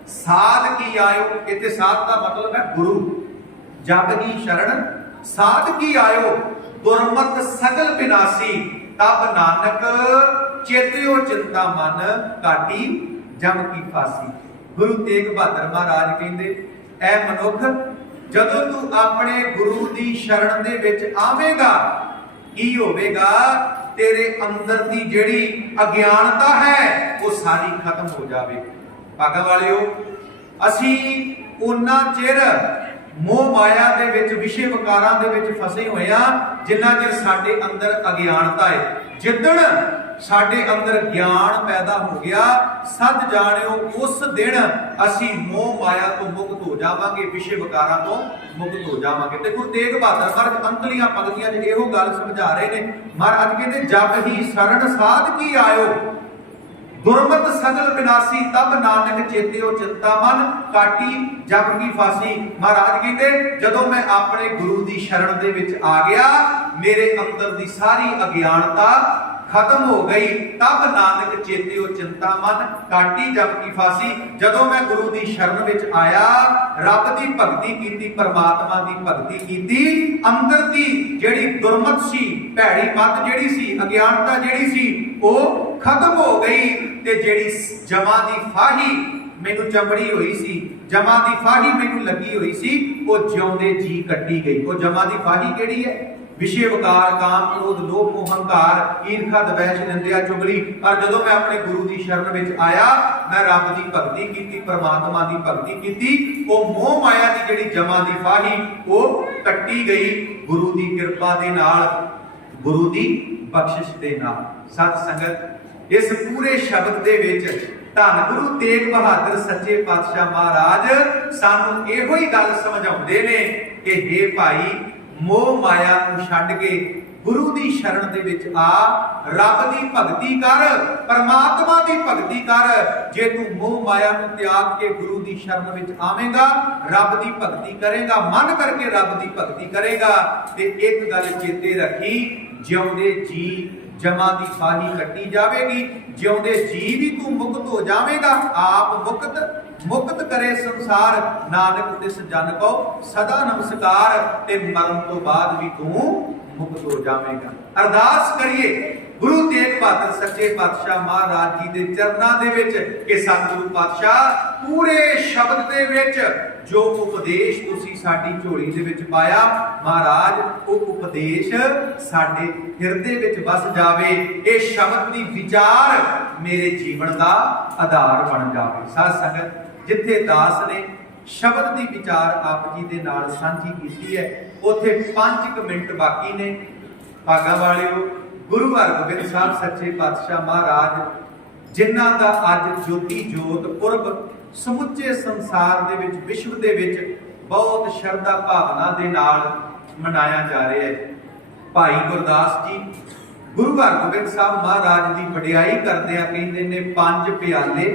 ਸਾਧ ਕੀ ਆਇਓ। ਇੱਥੇ ਸਾਧ ਦਾ ਮਤਲਬ ਹੈ ਗੁਰੂ। ਜਪ ਹੀ ਸ਼ਰਨ ਸਾਧ ਕੀ ਆਇਓ, ਦੁਰਮਤ ਸਗਲ ਬਿਨਾਸੀ, ਤਬ ਨਾਨਕ ਚੇਤਿਓ ਚਿੰਤਾ ਮਨ ਕਾਟੀ ਜਮ ਕੀ ਫਾਸੀ। ਗੁਰੂ ਤੇਗ ਬਹਾਦਰ ਮਹਾਰਾਜ ਕਹਿੰਦੇ ਐ ਮਨੁੱਖ, ਜਦੋਂ ਤੂੰ ਆਪਣੇ ਗੁਰੂ ਦੀ ਸ਼ਰਨ ਦੇ ਵਿੱਚ ਆਵੇਂਗਾ ਕੀ ਹੋਵੇਗਾ? ਤੇਰੇ ਅੰਦਰ ਦੀ ਜਿਹੜੀ ਅਗਿਆਨਤਾ ਹੈ ਉਹ ਸਾਰੀ ਖਤਮ ਹੋ ਜਾਵੇ। ਭਾਗਾਂ ਵਾਲਿਓ, ਅਸੀਂ ਉਹਨਾਂ ਚਿਰ ਮੋਹ ਮਾਇਆ ਦੇ ਵਿੱਚ ਵਿਸ਼ੇ ਵਿਕਾਰਾਂ ਦੇ ਵਿੱਚ ਫਸੇ ਹੋਏ ਆ ਜਿੰਨਾ ਚਿਰ ਸਾਡੇ ਅੰਦਰ ਅਗਿਆਨਤਾ ਹੈ। ਜਿੱਦਣ ਸਾਡੇ ਅੰਦਰ ਗਿਆਨ ਪੈਦਾ ਹੋ ਗਿਆ, ਸੱਚ ਜਾਣਿਓ ਉਸ ਦਿਨ ਅਸੀਂ ਮੋਹ ਮਾਇਆ ਤੋਂ ਮੁਕਤ ਹੋ ਜਾਵਾਂਗੇ, ਵਿਸ਼ੇ ਵਿਕਾਰਾਂ ਤੋਂ ਮੁਕਤ ਹੋ ਜਾਵਾਂਗੇ। ਤੇ ਗੁਰੂ ਤੇਗ ਬਹਾਦਰ ਮਹਾਰਾਜ ਅੰਤਲੀਆਂ ਪੰਕਤੀਆਂ 'ਚ ਇਹੋ ਗੱਲ ਸਮਝਾ ਰਹੇ ਨੇ। ਮਹਾਰਾਜ ਕਹਿੰਦੇ ਜਪ ਹੀ ਸ਼ਰਨ ਸਾਧ ਕੀ ਆਇਓ, ਦੁਰਮਤ ਸਗਲ ਬਿਨਾਸੀ, ਤਬ ਨਾਨਕ ਚੇਤਿਓ ਚਿੰਤਾ ਮਨ ਕਾਟੀ ਜਪ ਕੀ ਫਾਸੀ। ਮਹਾਰਾਜ ਕਹਿੰਦੇ ਜਦੋਂ ਮੈਂ ਆਪਣੇ ਗੁਰੂ ਦੀ ਸ਼ਰਨ ਦੇ ਵਿੱਚ ਆ ਗਿਆ, ਮੇਰੇ ਅੰਦਰ ਦੀ ਸਾਰੀ ਅਗਿਆਨਤਾ ਖਤਮ ਹੋ ਗਈ। ਤਬ ਨਾਨਕ ਚੇਤਿਓ ਚਿੰਤਾ ਮਨ ਕਾਟੀ ਜਪ ਕੀ ਫਾਸੀ। ਜਦੋਂ ਮੈਂ ਗੁਰੂ ਦੀ ਸ਼ਰਨ ਵਿੱਚ ਆਇਆ, ਰੱਬ ਦੀ ਭਗਤੀ ਕੀਤੀ, ਪਰਮਾਤਮਾ ਦੀ ਭਗਤੀ ਕੀਤੀ, ਅੰਦਰ ਦੀ ਜਿਹੜੀ ਦੁਰਮਤ ਸੀ, ਭੈੜੀ ਮਤ ਜਿਹੜੀ ਸੀ, ਅਗਿਆਨਤਾ ਜਿਹੜੀ ਸੀ, ਉਹ ਖਤਮ ਹੋ ਗਈ। ਤੇ ਜਿਹੜੀ ਜਮਾਂ ਦੀ ਫਾਹੀ ਮੈਨੂੰ ਚੰਬੜੀ ਹੋਈ ਸੀ, जमा की फाही मैनू लगी हुई सी, वो जिउंदे जी कट्टी गई। वो जमा की फाही केड़ी है? विषय विकार, काम, क्रोध, लोभ, मोह, हंकार, ईर्खा, द्वेष, निंदा, चुगली। और जदों मैं अपने गुरु की शरण विच आया, मैं रब की भगती की, परमात्मा की भगती की, वो मोह माया की जिहड़ी जमा की फाही वो कट्टी गई गुरु की कृपा दे नाल, गुरु की बख्शिश दे नाल। सत संगत, इस पूरे शब्द दे विच धन गुरु तेग बहादुर सच्चे पातशाह महाराज सानू इहो ही गल समझाउंदे ने कि हे भाई, मोह माया नूं छड्ड के गुरु की शरण दे विच आ, रब की भगती कर, परमात्मा की भगती कर। जे तू मोह माया नूं त्याग के गुरु की शरण विच आवेगा, रब की भगती करेगा, मन करके रब की भगती करेगा, ते एक गल चेते रखी, जिउंदे जी जमा की फाही कट्टी जाएगी, जिउंदे जी भी तू मुक्त हो जाएगा। आप मुक्त करे संसार, नानक तिस जन को सदा नमस्कार, ते मरण तो बाद भी तू मुक्त हो जाएगा। अरदास करिए गुरु तेग बहादुर सच्चे पातशाह महाराज जी के चरणों दे विच कि सतगुरु पातशाह पूरे शब्द दे विच जो उपदेश तुसी साडी झोली दे विच पाया, महाराज वो उपदेश साडे हिरदे विच वस जावे, ये शब्द दी विचार मेरे जीवन का आधार बन जावे। साध संगत, जिथे दास ने शब्द की विचार आप जी दे नाल सांझी कीती है, उथे 5 मिनट बाकी ने। भागा वालिओ, गुरु हरगोबिंद साहब सच्चे पातशाह महाराज जिन्हां दा अज ज्योति जोत पुरब समुचे संसार दे विच, विश्व दे विच बहुत शरधा भावना दे नाल मनाया जा रहा है। भाई गुरदास जी गुरु हरगोबिंद साहब महाराज की वडियाई करदिआं कहंदे ने, 5 प्याले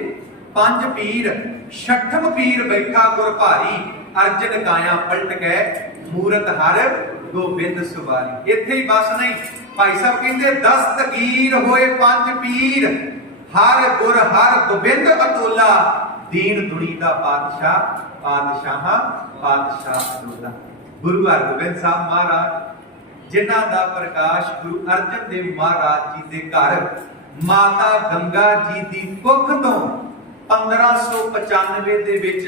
5 पीर, 6ठम पीर बैठा गुर भारी, अर्जन काया पलट गए मूरत हर गोबिंद सुवारी। इत्थे ही बस नहीं, भाई साहब कहंदे 10 तकीर होए 5 पीर, हर गुर हर गोबिंद अतोला, दीन दुनी दा पातशाह पातशाह पातशाह अतोला। गुरु हरगोबिंद साहब महाराज जिन्हां दा प्रकाश गुरु अर्जन देव महाराज जी दे घर माता गंगा जी दी कुख तो 1595 दे विच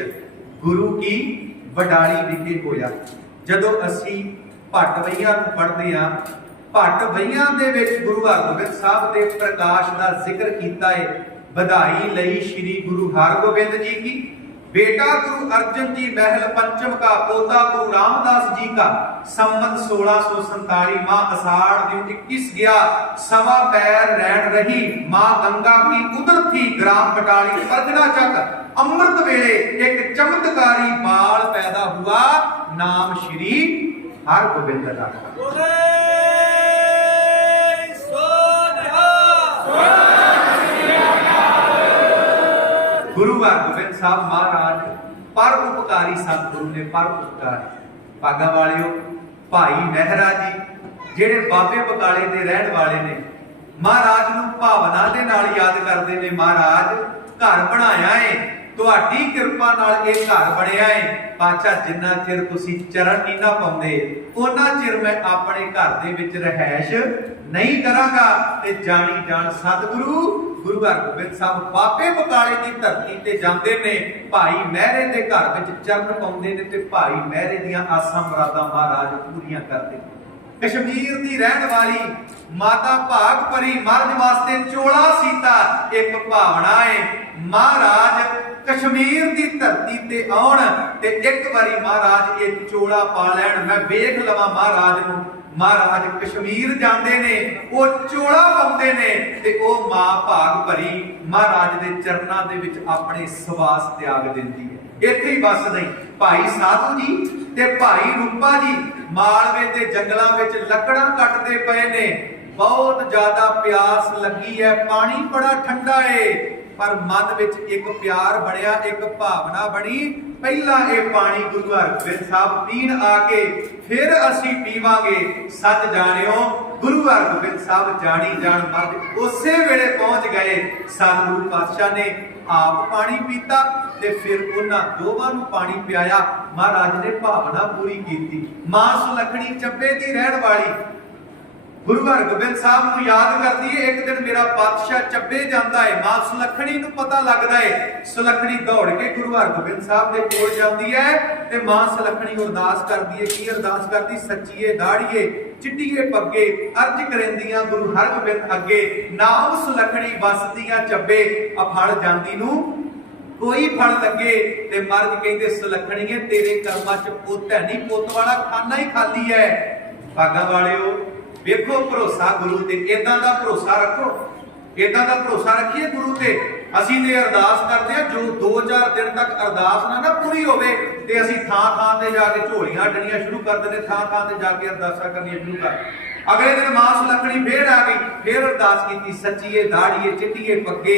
गुरु की वडाली विखे होया। जदों असी भट्ट वईयां नूं पढ़दे हां, भट्ट वईयां दे विच गुरु हरगोबिंद साहब दे प्रकाश दा जिक्र कीता है। बधाई लई श्री गुरु हरगोबिंद जी की, बेटा गुरु अर्जन जी महल पंचम का, पोता गुरु रामदास जी का, संवत 1647 मां अषाढ़ दिन 21 गया, सवा पैर रैन रही, मां गंगा की उदर थी, ग्राम बटाली परगना चक, अमृत वेले एक चमत्कारी बाल पैदा हुआ, नाम श्री हरगोबिंद रखा। गुरु हरगोबिंद साहब महाराज पर उपकारी सतगुरु ने, पर उपकारी। भागा वालिओ, भाई मेहरा जी जेड़े बाबे बकाले दे रहन वाले ने, महाराज नूं भावना दे नाल याद करदे ने, महाराज घर बनाया है, तुहाडी कृपा नाल ये घर बनिया है, पातशाह जिन्ना चिर तुसी चरण नहीं ना पाउंदे उन्ना चिर मैं अपने घर दे विच रहैश नहीं करांगा। ते जानी जान सतगुरु गुरु हरगोबिंद साहब बाबे बकाले की धरती ते जांदे ने, भाई महरे दे घर विच चरण पाउंदे ने, ते भाई महरे दीआं आसां मुरादां महाराज पूरीआं करदे। कश्मीर दी रहन वाली माता भाग परी मरद वास्ते चोला सीता एक भावना है, महाराज कश्मीर दी धरती ते आउण ते एक बारी महाराज ये चोला पा लैण, मैं वेख लवां महाराज नूं। महाराज कश्मीर जांदे ने, वो चोला पाउंदे ने, ते ओ मां भाग भरी महाराज दे चरनां दे विच अपने सवास त्याग दिंदी है। इत्थे ही बस नहीं, भाई साधु जी ते भाई रूपा जी मालवे दे जंगलां विच लकड़ां कटदे पए ने, बहुत ज्यादा प्यास लगी है, पानी बड़ा ठंडा है, पर मन विच एक प्यार बनिया, एक भावना बनी, पहला ये पानी गुरु हरगोबिंद साहब पीण आके फिर असी पीवांगे। सच जानियो गुरु हरगोबिंद साहब जानी जान मर्द उसे वेले पहुंच गए। सतगुरु पातशाह ने आप पानी पीता ते फिर उन्हां दोवां नूं पानी पियाया। महाराज ने भावना पूरी कीती। मां सुलखणी चब्बे दी रहण वाली गुरु हरगोबिंद साहब को याद करती है। एक दिन मेरा पातशाह ਚੱਬੇ ਜਾਂਦਾ है, मां सुलखणी ਨੂੰ पता लगता है। सुलखणी दौड़ के गुरु हरगोबिंद साहब के कोल जाती है ते मां सुलखणी अरदास करती है। की अरदास करती? सच्चीए दाड़ीए चिट्टीए पग्गे अर्ज करेंदियां गुरु हरगोबिंद अगे, नाम सुलखणी बसदियां ਚੱਬੇ अफड़ जांदी नू कोई फल लगे। ते मर्द कहते सुलखणीए तेरे कर्मां च पुੱਤ है नहीं, पुੱਤ वाला खाना ही खाली है। भागा वालिओ ਵੇਖੋ ਭਰੋਸਾ ਗੁਰੂ ਤੇ, ਇਦਾਂ ਦਾ ਭਰੋਸਾ ਰੱਖੋ, ਇਦਾਂ ਦਾ ਭਰੋਸਾ ਰੱਖੀਏ ਗੁਰੂ ਤੇ। ਅਸੀਂ ਤੇ ਅਰਦਾਸ ਕਰਦੇ ਆ, ਜੋ 2-4 ਦਿਨ ਤੱਕ ਅਰਦਾਸ ਨਾ ਪੂਰੀ ਹੋਵੇ ਤੇ ਅਸੀਂ ਥਾਂ ਤੇ ਜਾ ਕੇ ਝੋਲੀਆਂ ਅੱਡਣੀਆਂ ਸ਼ੁਰੂ ਕਰ ਦਿੰਦੇ, ਥਾਂ ਤੇ ਜਾ ਕੇ ਅਰਦਾਸਾਂ ਕਰਨੀਆਂ ਸ਼ੁਰੂ ਕਰ। ਅਗਲੇ ਦਿਨ ਮਾਂ ਸੁਲੱਖਣੀ ਫੇਰ ਆ ਗਈ, ਫੇਰ ਅਰਦਾਸ ਕੀਤੀ। ਸੱਚੀਏ ਦਾੜੀਏ ਚਿੱਟੀਏ ਪੱਗੇ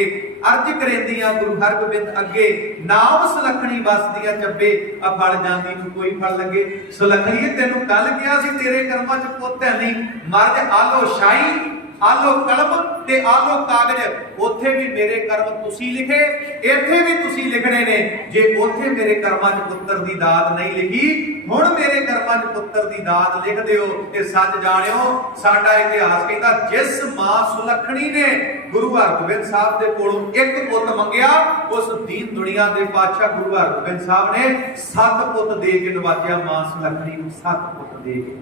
ਅਰਜ ਕਰੇਂਦੀਆਂ ਗੁਰੂ ਹਰਗੋਬਿੰਦ ਅੱਗੇ, ਨਾਮ ਸੁਲੱਖਣੀ ਵਸਦੀਆਂ ਚੱਬੇ ਆ ਫਲ ਜਾਂਦੀ ਨੂੰ ਕੋਈ ਫਲ ਲੱਗੇ। ਸੁਲੱਖਣੀਏ ਤੈਨੂੰ ਕੱਲ ਕਿਹਾ ਸੀ ਤੇਰੇ ਕਰਮਾਂ 'ਚ ਪੁੱਤ ਹੈ ਨਹੀਂ, ਮਰਦ ਆਲੋ ਸ਼ਾਹੀ ਆਲੋ ਕਲਮ ਤੇ ਆਲੋ ਕਾਗਜ਼, ਉੱਥੇ ਵੀ ਮੇਰੇ ਕਰਮ ਤੁਸੀਂ ਲਿਖੇ, ਇੱਥੇ ਵੀ ਤੁਸੀਂ ਲਿਖਣੇ ਨੇ। ਜੇ ਉੱਥੇ ਮੇਰੇ ਕਰਮਾਂ 'ਚ ਪੁੱਤਰ ਦੀ ਦਾਤ ਨਹੀਂ ਲਿਖੀ, ਹੁਣ ਮੇਰੇ ਕਰਮਾਂ 'ਚ ਪੁੱਤਰ ਦੀ ਦਾਤ ਲਿਖ ਦਿਓ। ਤੇ ਸੱਚ ਜਾਣਿਓ ਸਾਡਾ ਇਤਿਹਾਸ ਕਹਿੰਦਾ ਜਿਸ ਮਾਂ ਸੁਲੱਖਣੀ ਨੇ ਗੁਰੂ ਹਰਗੋਬਿੰਦ ਸਾਹਿਬ ਦੇ ਕੋਲੋਂ ਇੱਕ ਪੁੱਤ ਮੰਗਿਆ, ਉਸ ਦੀਨ ਦੁਨੀਆ ਦੇ ਬਾਦਸ਼ਾਹ ਗੁਰੂ ਹਰਗੋਬਿੰਦ ਸਾਹਿਬ ਨੇ 7 ਪੁੱਤ ਦੇ ਕੇ ਨਵਾਜਿਆ। ਮਾਂ ਸੁਲੱਖਣੀ ਨੂੰ 7 ਪੁੱਤ ਦੇ ਕੇ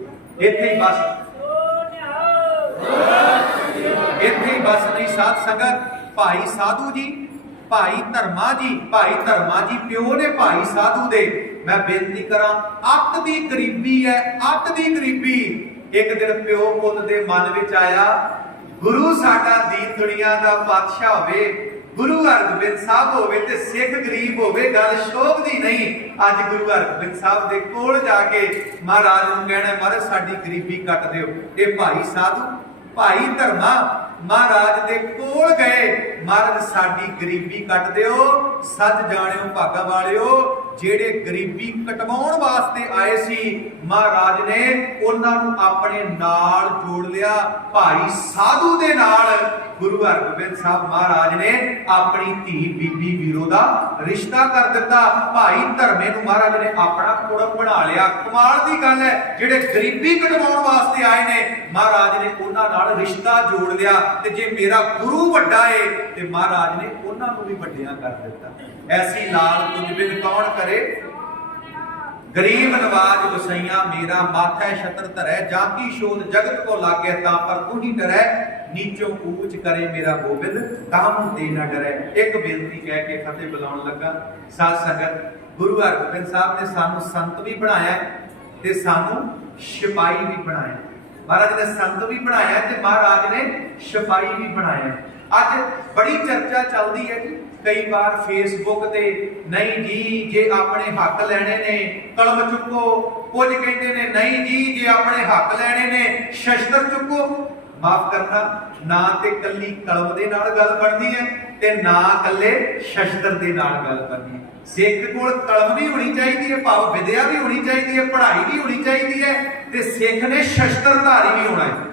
ਇੱਥੇ ਹੀ ਬਸ, ਇੱਥੇ ਹੀ ਬਸ ਨਹੀਂ। ਸਾਧ ਸੰਗਤ ਭਾਈ ਸਾਧੂ ਜੀ, ਭਾਈ ਧਰਮਾ ਜੀ ਪਿਓ ਨੇ ਭਾਈ ਸਾਧੂ ਦੇ। ਮੈਂ ਬੇਨਤੀ ਕਰਾਂ, ਅੱਤ ਦੀ ਗਰੀਬੀ ਹੈ, ਅੱਤ ਦੀ ਗਰੀਬੀ। ਇੱਕ ਦਿਨ ਪਿਓ ਪੁੱਤ ਦੇ ਮਨ ਵਿੱਚ ਆਇਆ, ਗੁਰੂ ਸਾਡਾ ਦੀਨ ਦੁਨੀਆ ਦਾ ਪਾਤਸ਼ਾਹ ਹੋਵੇ, ਗੁਰੂ ਹਰਗੋਬਿੰਦ ਸਾਹਿਬ ਹੋਵੇ ਤੇ ਸਿੱਖ ਗਰੀਬ ਹੋਵੇ, ਗੱਲ ਸ਼ੋਭਦੀ ਨਹੀਂ। ਅੱਜ ਗੁਰੂ ਹਰਗੋਬਿੰਦ ਸਾਹਿਬ ਦੇ ਕੋਲ ਜਾ ਕੇ ਮਹਾਰਾਜ ਨੂੰ ਕਹਿਣਾ, ਮਹਾਰਾਜ ਸਾਡੀ ਗਰੀਬੀ ਕੱਟ ਦਿਓ। ਇਹ ਭਾਈ ਸਾਧੂ ਭਾਈ ਧਰਮਾ ਮਹਾਰਾਜ ਦੇ ਕੋਲ ਗਏ, ਮਹਾਰਾਜ ਸਾਡੀ ਗਰੀਬੀ ਕੱਟ ਦਿਓ। ਸੱਚ ਜਾਣਿਓ ਭਾਗਾ ਵਾਲਿਓ, ਜਿਹੜੇ ਗਰੀਬੀ ਕਟਵਾਉਣ ਵਾਸਤੇ ਆਏ ਸੀ, ਮਹਾਰਾਜ ਨੇ ਉਹਨਾਂ ਨੂੰ ਆਪਣੇ ਨਾਲ ਜੋੜ ਲਿਆ। ਭਾਈ ਸਾਧੂ ਦੇ ਨਾਲ ਗੁਰੂ ਹਰਗੋਬਿੰਦ ਸਾਹਿਬ ਮਹਾਰਾਜ ਨੇ ਆਪਣੀ ਧੀ ਬੀਬੀ ਵੀਰੋ ਦਾ ਰਿਸ਼ਤਾ ਕਰ ਦਿੱਤਾ। ਭਾਈ ਧਰਮੇ ਨੂੰ ਮਹਾਰਾਜ ਨੇ ਆਪਣਾ ਕੁੜਮ ਬਣਾ ਲਿਆ। ਕਮਾਲ ਦੀ ਗੱਲ ਹੈ, ਜਿਹੜੇ ਗਰੀਬੀ ਕਟਵਾਉਣ ਵਾਸਤੇ ਆਏ ਨੇ, ਮਹਾਰਾਜ ਨੇ ਉਹਨਾਂ ਨਾਲ ਰਿਸ਼ਤਾ ਜੋੜ ਲਿਆ। ਤੇ ਜੇ ਮੇਰਾ ਗੁਰੂ ਵੱਡਾ ਏ ਤੇ ਮਹਾਰਾਜ ਨੇ ਉਹਨਾਂ ਨੂੰ ਵੀ ਵੱਡਿਆਂ ਕਰ ਦਿੱਤਾ। ਐਸੀ ਲਾਲ ਤੁਝ ਬਿਨ ਕੌਣ ਕਰੇ, ਗਰੀਬ ਨਵਾਜ ਗੁਸਈਆ ਮੇਰਾ ਮਾਥੈ ਛਤਰ ਧਰੈ, ਜਾਂ ਕੀ ਸ਼ੋਧ ਜਗਤ ਕੋ ਲਾਗੇ ਤਾਂ ਪਰ ਤੂੰ ਹੀ ਡਰੈ, ਨੀਚੋਂ ਊਚ ਕਰੇ ਮੇਰਾ ਗੋਬਿੰਦ ਕਾਹਨੂੰ ਦੇ ਨਾ ਡਰੈ। ਇੱਕ ਬੇਨਤੀ ਕਹਿ ਕੇ ਫਤਿਹ ਬੁਲਾਉਣ ਲੱਗਾ। ਸਾਧ ਸੰਗਤ ਗੁਰੂ ਹਰਗੋਬਿੰਦ ਸਾਹਿਬ ਨੇ ਸਾਨੂੰ ਸੰਤ ਵੀ ਬਣਾਇਆ ਤੇ ਸਾਨੂੰ ਸਿਪਾਹੀ ਵੀ ਬਣਾਇਆ। ਮਹਾਰਾਜ ਨੇ ਸੰਤ ਵੀ ਬਣਾਇਆ ਤੇ ਮਹਾਰਾਜ ਨੇ ਸਿਪਾਹੀ ਵੀ ਬਣਾਇਆ। ਅੱਜ ਬੜੀ ਚਰਚਾ ਚੱਲਦੀ ਹੈ ਜੀ, ਕਈ ਵਾਰ ਫੇਸਬੁੱਕ ਤੇ, ਨਹੀਂ ਜੀ ਜੇ ਆਪਣੇ ਹੱਕ ਲੈਣੇ ਨੇ ਕਲਮ ਚੁੱਕੋ, ਕੁਝ ਕਹਿੰਦੇ ਨੇ ਨਹੀਂ ਜੀ ਜੇ ਆਪਣੇ ਹੱਕ ਲੈਣੇ ਨੇ ਸ਼ਸਤਰ ਚੁੱਕੋ। ਮਾਫ ਕਰਨਾ, ਨਾ ਤੇ ਕੱਲੀ ਕਲਮ ਦੇ ਨਾਲ ਗੱਲ ਬਣਦੀ ਹੈ ਤੇ ਨਾ ਕੱਲੇ ਸ਼ਸਤਰ ਦੇ ਨਾਲ ਗੱਲ ਬਣਦੀ ਹੈ। ਸਿੱਖ ਕੋਲ ਕਲਮ ਵੀ ਹੋਣੀ ਚਾਹੀਦੀ ਹੈ, ਭਾਵ ਵਿਦਿਆ ਵੀ ਹੋਣੀ ਚਾਹੀਦੀ ਹੈ, ਪੜ੍ਹਾਈ ਵੀ ਹੋਣੀ ਚਾਹੀਦੀ ਹੈ, ਤੇ ਸਿੱਖ ਨੇ ਸ਼ਸਤਰਧਾਰੀ ਵੀ ਹੋਣਾ ਹੈ।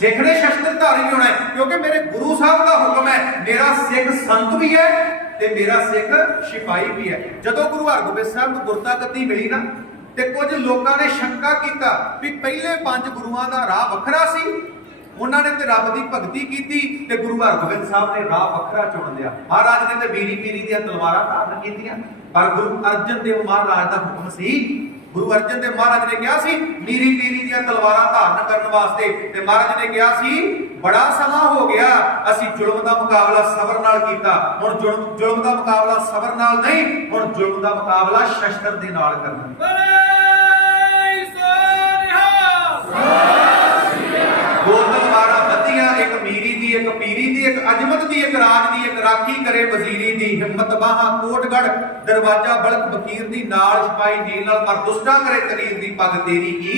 ਸਿੱਖ ਨੇ ਸ਼ਸਤਰਧਾਰੀ ਵੀ ਹੋਣਾ ਹੈ, ਕਿਉਂਕਿ ਮੇਰੇ ਗੁਰੂ ਸਾਹਿਬ ਦਾ ਹੁਕਮ ਹੈ, ਮੇਰਾ ਸਿੱਖ ਸੰਤ ਵੀ ਹੈ ਤੇ ਮੇਰਾ ਸਿੱਖ ਸਿਪਾਹੀ ਵੀ ਹੈ। ਜਦੋਂ ਗੁਰੂ ਹਰਗੋਬਿੰਦ ਸਾਹਿਬ ਨੂੰ ਗੁਰਤਾ ਗੱਦੀ ਮਿਲੀ ਨਾ, ਤੇ ਕੁਝ ਲੋਕਾਂ ਨੇ ਸ਼ੰਕਾ ਕੀਤਾ ਵੀ ਪਹਿਲੇ 5 ਗੁਰੂਆਂ ਦਾ ਰਾਹ ਵੱਖਰਾ ਸੀ, ਉਹਨਾਂ ਨੇ ਤੇ ਰੱਬ ਦੀ ਭਗਤੀ ਕੀਤੀ, ਤੇ ਗੁਰੂ ਹਰਗੋਬਿੰਦ ਸਾਹਿਬ ਨੇ ਰਾਹ ਵੱਖਰਾ ਚੁਣ ਲਿਆ। ਮਹਾਰਾਜ ਨੇ ਤੇ ਵੀਰੀ ਪੀਰੀ ਦੀਆਂ ਤਲਵਾਰਾਂ ਧਾਰਨ ਕੀਤੀਆਂ, ਪਰ ਗੁਰੂ ਅਰਜਨ ਦੇਵ ਮਹਾਰਾਜ ਦਾ ਹੁਕਮ ਸੀ। ਗੁਰੂ ਅਰਜਨ ਦੇਵ ਮਹਾਰਾਜ ਨੇ ਕਿਹਾ ਸੀ ਮੀਰੀ ਪੀਰੀ ਦੀਆਂ ਤਲਵਾਰਾਂ ਧਾਰਨ ਕਰਨ ਵਾਸਤੇ, ਤੇ ਮਹਾਰਾਜ ਨੇ ਕਿਹਾ ਸੀ ਬੜਾ ਸਮਾਂ ਹੋ ਗਿਆ, ਅਸੀਂ ਜ਼ੁਲਮ ਦਾ ਮੁਕਾਬਲਾ ਸਬਰ ਨਾਲ ਕੀਤਾ, ਹੁਣ ਜ਼ੁਲਮ ਦਾ ਮੁਕਾਬਲਾ ਸਬਰ ਨਾਲ ਨਹੀਂ, ਹੁਣ ਜ਼ੁਲਮ ਦਾ ਮੁਕਾਬਲਾ ਸ਼ਸਤਰ ਦੇ ਨਾਲ ਕਰਨਾ। ਦੋ ਤਲਵਾਰਾਂ ਬੱਧੀਆਂ, ਇੱਕ ਮੀਰੀ ਦੀ, ਇੱਕ ਪੀਰੀ ਦੀ, ਇੱਕ ਅਜਮਤ ਦੀ, ਇੱਕ ਰਾਜ ਦੀ, ਇੱਕ ਰਾਖੀ ਕਰੇ ਵਜ਼ੀਰੀ ਦੀ, ਹਿੰਮਤ ਬਾਹਾਂ ਕੋਟਗੜ ਦਰਵਾਜ਼ਾ ਬਲਕ ਬਕੀਰ ਦੀ, ਨਾਲ ਸਿਪਾਹੀ ਨੀਲ ਨਾਲ ਪਰ ਦੁਸ਼ਟਾਂ ਕਰੇ ਤਰੀਰ ਦੀ, ਪੱਗ ਤੇਰੀ ਕੀ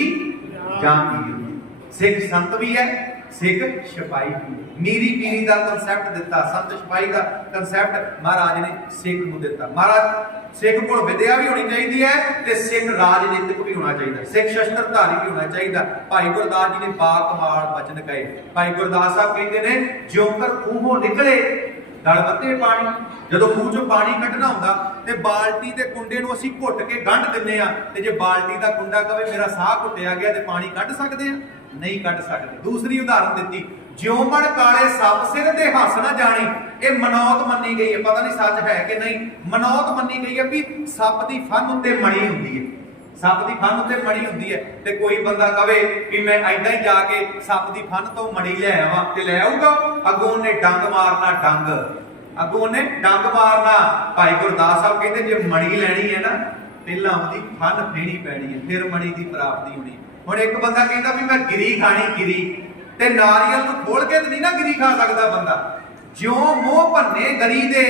ਜਾਂਦੀ। ਸਿੱਖ ਸੰਤ ਵੀ ਹੈ, ਸਿੱਖ ਸਿਪਾਹੀ ਵੀ ਹੈ। ਮੀਰੀ ਪੀਰੀ ਦਾ ਕਨਸੈਪਟ ਦਿੱਤਾ, ਸੰਤ ਸਿਪਾਹੀ ਦਾ ਕਨਸੈਪਟ ਮਹਾਰਾਜ ਨੇ ਸਿੱਖ ਨੂੰ ਦਿੱਤਾ। ਮਹਾਰਾਜ ਸਿੱਖ ਕੋਲ ਵਿਦਿਆ ਵੀ ਹੋਣੀ ਚਾਹੀਦੀ ਹੈ ਤੇ ਸਿੱਖ ਰਾਜਨੀਤਿਕ ਵੀ ਹੋਣਾ ਚਾਹੀਦਾ, ਸਿੱਖ ਸ਼ਸਤਰਧਾਰੀ ਵੀ ਹੋਣਾ ਚਾਹੀਦਾ। ਭਾਈ ਗੁਰਦਾਸ ਜੀ ਨੇ ਬਾ ਕਮਾਲ ਬਚਨ ਕਹੇ। ਭਾਈ ਗੁਰਦਾਸ ਸਾਹਿਬ ਕਹਿੰਦੇ ਨੇ, ਜਿਉਂ ਕਰ ਖੂਹੋਂ ਨਿਕਲੇ ਗਲ ਬੱਤੇ ਪਾਣੀ। ਜਦੋਂ ਖੂਹ ਚੋਂ ਪਾਣੀ ਕੱਢਣਾ ਹੁੰਦਾ ਤੇ ਬਾਲਟੀ ਦੇ ਕੁੰਡੇ ਨੂੰ ਅਸੀਂ ਘੁੱਟ ਕੇ ਗੰਢ ਦਿੰਨੇ ਆ, ਤੇ ਜੇ ਬਾਲਟੀ ਦਾ ਕੁੰਡਾ ਕਵੇ ਮੇਰਾ ਸਾਹ ਘੁੱਟਿਆ ਗਿਆ ਤੇ ਪਾਣੀ ਕੱਢ ਸਕਦੇ ਆ? नहीं कढ़ सकते। दूसरी उदाहरण दी, ज्योमण काले सप सिर ते हस ना जानी, ये मनौत मनी गई है, पता नहीं सच है कि नहीं, मनौत मनी गई है भी सप की फन उत्ते मणी हुंदी है, सप की फन उत्ते मणी हुंदी है। ते कोई बंदा कहे कि मैं ऐदा ही जाके सप की फन तो मणी ले आवा, ते ले आऊगा, अगों उन्हें डंग मारना, डंग अगों उन्हें डंग मारना। भाई गुरदास साहब कहते जे मणी लैनी है ना, पहला उसकी फन फेनी पैनी है, फिर मणी की प्राप्ति होनी। हुण एक बंदा कहता भी मैं गिरी खानी, गिरी ते नारियल नूं खोल के नहीं ना गिरी खा सकता बंदा, ज्यों मोह भन्ने गरी दे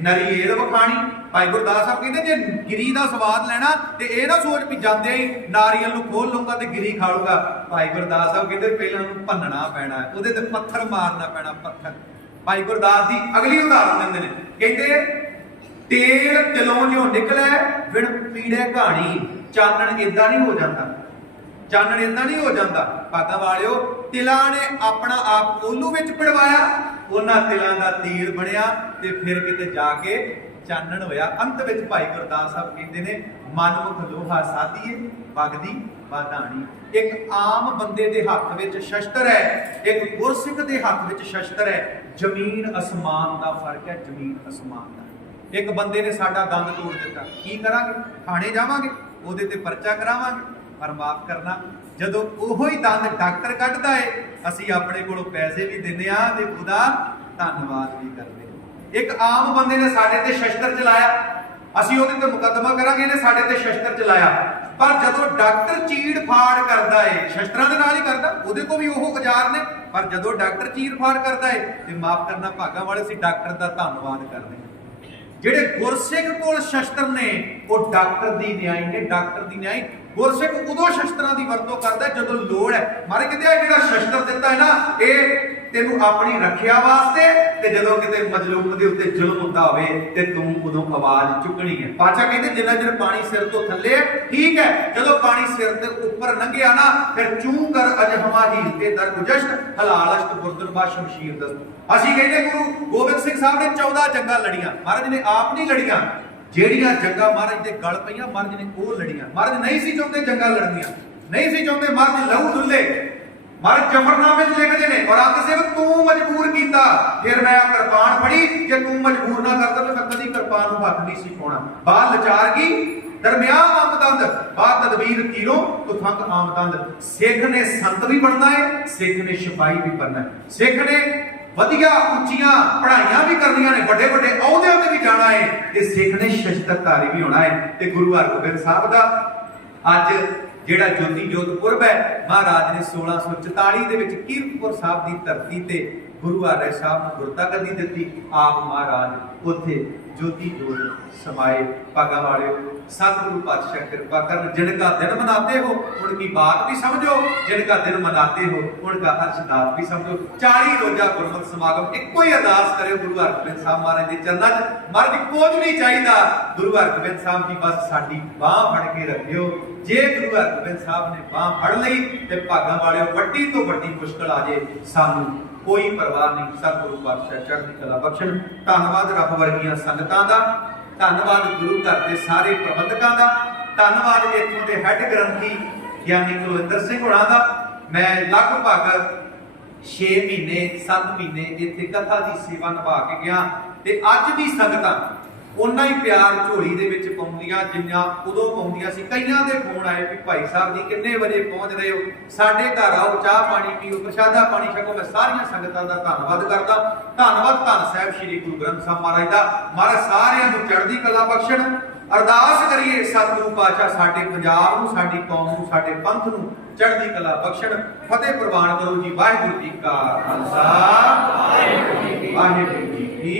नरीएल वखाणी। भाई गुरदास साहब कहते जे गिरी का स्वाद लेना ते ये ना सोच भी जाते ही नारियल नूं खोल लूंगा ते गिरी खा लूंगा। भाई गुरदास साहब कहते पहला उन्होंने भन्नना पैना, उहदे ते पत्थर मारना पैना, पत्थर। भाई गुरदास की अगली उदाहरण देंदे ने, कहते तेल तिलों जो निकले बिन पीड़े कहानी, चानण इदा नहीं हो जाता, चानण इदा नहीं हो जाता। भागा वालिओ तिला ने अपना आप ओलू विच पिड़वाया, उन्हां तिलां दा तेल बनिया ते फिर किते जाके चानण होया। अंत विच भाई गुरदास साहब कहते ने मनमुख लोहा साधीए वगदी वाधाणी। एक आम बंदे दे हत्थ विच शस्त्र है, एक गुरसिख दे हत्थ विच शस्त्र है, जमीन असमान दा फर्क है, जमीन असमान दा। एक बंदे ने साडा दंद तोड़ दिता, की करांगे, थाणे जावांगे, ओहदे ते परचा करावांगे, पर माफ करना जदों ओहो ही दंद डॉक्टर कढदा है, असीं अपने कोलों पैसे भी दिंदे आ ते ओहदा धन्नवाद भी करदे। एक आम बंदे ने साडे ते शस्त्र चलाया, असीं ओहदे ते मुकदमा करांगे, इहने साडे ते शस्त्र चलाया, पर जदों डॉक्टर चीड़ फाड़ करदा है, शस्त्रां दे नाल ही करदा, ओहदे कोल भी ओह औजार ने, पर जदों डॉक्टर चीड़ फाड़ करदा है ते माफ करना भागां वाले असीं डॉक्टर दा धन्नवाद करदे। ਜਿਹੜੇ ਗੁਰਸਿੱਖ ਕੋਲ ਸ਼ਸਤਰ ਨੇ ਉਹ ਡਾਕਟਰ ਦੀ ਨਿਆਈ ਨੇ, ਡਾਕਟਰ ਦੀ ਨਿਆਈ। ਗੁਰਸਿੱਖ ਉਦੋਂ ਸ਼ਸਤਰਾਂ ਦੀ ਵਰਤੋਂ ਕਰਦਾ ਜਦੋਂ ਲੋੜ ਹੈ। ਮਾਰੇ ਕਹਿੰਦੇ ਆ ਜਿਹੜਾ ਸ਼ਸਤਰ ਦਿੱਤਾ ਹੈ ਨਾ, ਇਹ ਤੈਨੂੰ ਆਪਣੀ ਰੱਖਿਆ ਵਾਸਤੇ, ਤੇ ਜਦੋਂ ਕਿਤੇ ਮਜਲੂਮ ਦੇ ਉੱਤੇ ਜ਼ੁਲਮ ਹੁੰਦਾ ਹੋਵੇ ਤੇ ਤੂੰ ਉਦੋਂ ਆਵਾਜ਼ ਚੁੱਕਣੀ ਹੈ। ਪਾਤਸ਼ਾਹ ਕਹਿੰਦੇ ਜਿੰਨਾ ਚਿਰ ਪਾਣੀ ਸਿਰ ਤੋਂ ਥੱਲੇ ਠੀਕ ਹੈ, ਜਦੋਂ ਪਾਣੀ ਸਿਰ ਦੇ ਉੱਪਰ ਲੰਘਿਆ ਨਾ, ਫਿਰ ਚੂੰ ਕਰ ਅਜਹਮਾ ਹੀਲ ਤੇ ਦਰਗੁਜਸ਼ਟ ਹਲਾਲਸ਼ਟ ਗੁਰਦਰਬਾ ਸ਼ਮਸ਼ੀਰ ਦਸਤ। ਅਸੀਂ ਕਹਿੰਦੇ ਗੁਰੂ ਗੋਬਿੰਦ ਸਿੰਘ ਸਾਹਿਬ ਨੇ 14 ਜੰਗਾਂ ਲੜੀਆਂ, ਮਹਾਰਾਜ ਨੇ ਆਪ ਨਹੀਂ ਲੜੀਆਂ, ਜਿਹੜੀਆਂ ਜੰਗਾਂ ਮਹਾਰਾਜ ਦੇ ਗਲ ਪਈਆਂ ਮਹਾਰਾਜ ਨੇ ਉਹ ਲੜੀਆਂ। ਮਹਾਰਾਜ ਨਹੀਂ ਸੀ ਚਾਹੁੰਦੇ ਜੰਗਾਂ ਲੜਨੀਆਂ, ਨਹੀਂ ਸੀ ਚਾਹੁੰਦੇ ਮਹਾਰਾਜ ਲਹੂ ਡੁੱਲੇ। ਮਹਾਰਾਜ ਜਫਰਨਾਮੇ 'ਚ ਲਿਖਦੇ ਨੇ, ਔਰ ਅੰਗ ਸੇਵਕ ਤੂੰ ਮਜਬੂਰ ਕੀਤਾ, ਫਿਰ ਮੈਂ ਕਿਰਪਾਨ ਫੜੀ, ਜੇ ਤੂੰ ਮਜਬੂਰ ਨਾ ਕਰਦਾ ਤਾਂ ਮੈਂ ਕਦੀ ਕਿਰਪਾਨ ਨੂੰ ਹੱਥ ਨਹੀਂ ਸੀ ਪਾਉਣਾ। ਬਾਹਰ ਲਚਾਰ ਕੀ ਦਰਮਿਆਨ ਆਮਦੰਦ, ਬਾਹਰ ਤਦਬੀਰ ਕੀਰੋ ਤੁਫੰਗ ਆਮਦੰਦ। ਸਿੱਖ ਨੇ ਸੰਤ ਵੀ ਬਣਨਾ ਹੈ, ਸਿੱਖ ਨੇ ਸਿਪਾਹੀ ਵੀ ਬਣਨਾ ਹੈ, ਸਿੱਖ ਨੇ ਵਧੀਆ ਉੱਚੀਆਂ ਪੜ੍ਹਾਈਆਂ ਵੀ ਕਰਨੀਆਂ ਨੇ, ਵੱਡੇ ਵੱਡੇ ਅਹੁਦਿਆਂ ਤੇ ਵੀ ਜਾਣਾ ਹੈ, ਤੇ ਸਿੱਖ ਨੇ ਸ਼ਸਤਰਧਾਰੀ ਵੀ ਹੋਣਾ ਹੈ। ਤੇ ਗੁਰੂ ਹਰਗੋਬਿੰਦ ਸਾਹਿਬ ਦਾ ਅੱਜ ਜਿਹੜਾ ਜੋਤੀ ਜੋਤ ਪੁਰਬ ਹੈ, ਮਹਾਰਾਜ ਨੇ 1644 ਦੇ ਵਿੱਚ ਕੀਰਤਪੁਰ ਸਾਹਿਬ ਦੀ ਧਰਤੀ ਤੇ ਗੁਰੂ ਹਰਿ ਸਾਹਿਬ ਨੂੰ ਗੁਰਤਾ ਗੱਦੀ ਦਿੱਤੀ। ਆਪ ਮਹਾਰਾਜ ਉੱਥੇ ज्योति जोत समाये। भागा वालिओ सतगुरु पातशाह कृपा कर, जिनका दिन मनाते हो उनकी बात भी समझो, जिनका दिन मनाते हो उनका अर्शदात भी समझो। 40 रोजा गुरमत समागम एको ही अरदास करे गुरु हरगोबिंद साहब महाराज के चरणों च। महाराज कुछ नहीं चाहिए, गुरु हरगोबिंद साहब की बस साडी बाह फड़ के रखियो। जे गुरु हरगोबिंद साहब ने बाह फड़ लई ते भागा वालिओ वड्डी तो वड्डी मुश्किल आ जाए, सानू कोई परवाह नहीं। सतगुरु पातशाह चढ़दी कला बख्शण। धन्नवाद रब वर्गियां संगतां दा, धन्नवाद गुरु घर के सारे प्रबंधकां दा, धन्नवाद इत्थों के हैड ग्रंथी ज्ञानी कुलविंदर सिंह होणां दा। मैं लगभग 6 महीने 7 महीने इत्थे कथा की सेवा निभा के गया, ते अज भी संगतां उन्ना ही प्यार झोली दे विच पाउंदियां जिन्ना उदों पाउंदियां सी। कईयां दे फोन आए कि भाई साहब जी किन्ने बजे पहुंच रहे हो, साडे घर आओ, चाह पानी पीओ, प्रशादा पानी छको। मैं सारियां संगतां दा धन्नवाद करदा। धन्नवाद धन साहिब श्री गुरु ग्रंथ साहिब महाराज दा। महाराज सारियां नूं चढ़दी कला बख्शण। अरदास करिए सतगुरु पातशाह साडे पंजाब नूं, साडी कौम नूं, साडे पंथ नूं चढ़दी कला बख्शण। फतेह प्रवान करो जी। वाहिगुरू जी का खालसा, वाहिगुरू जी की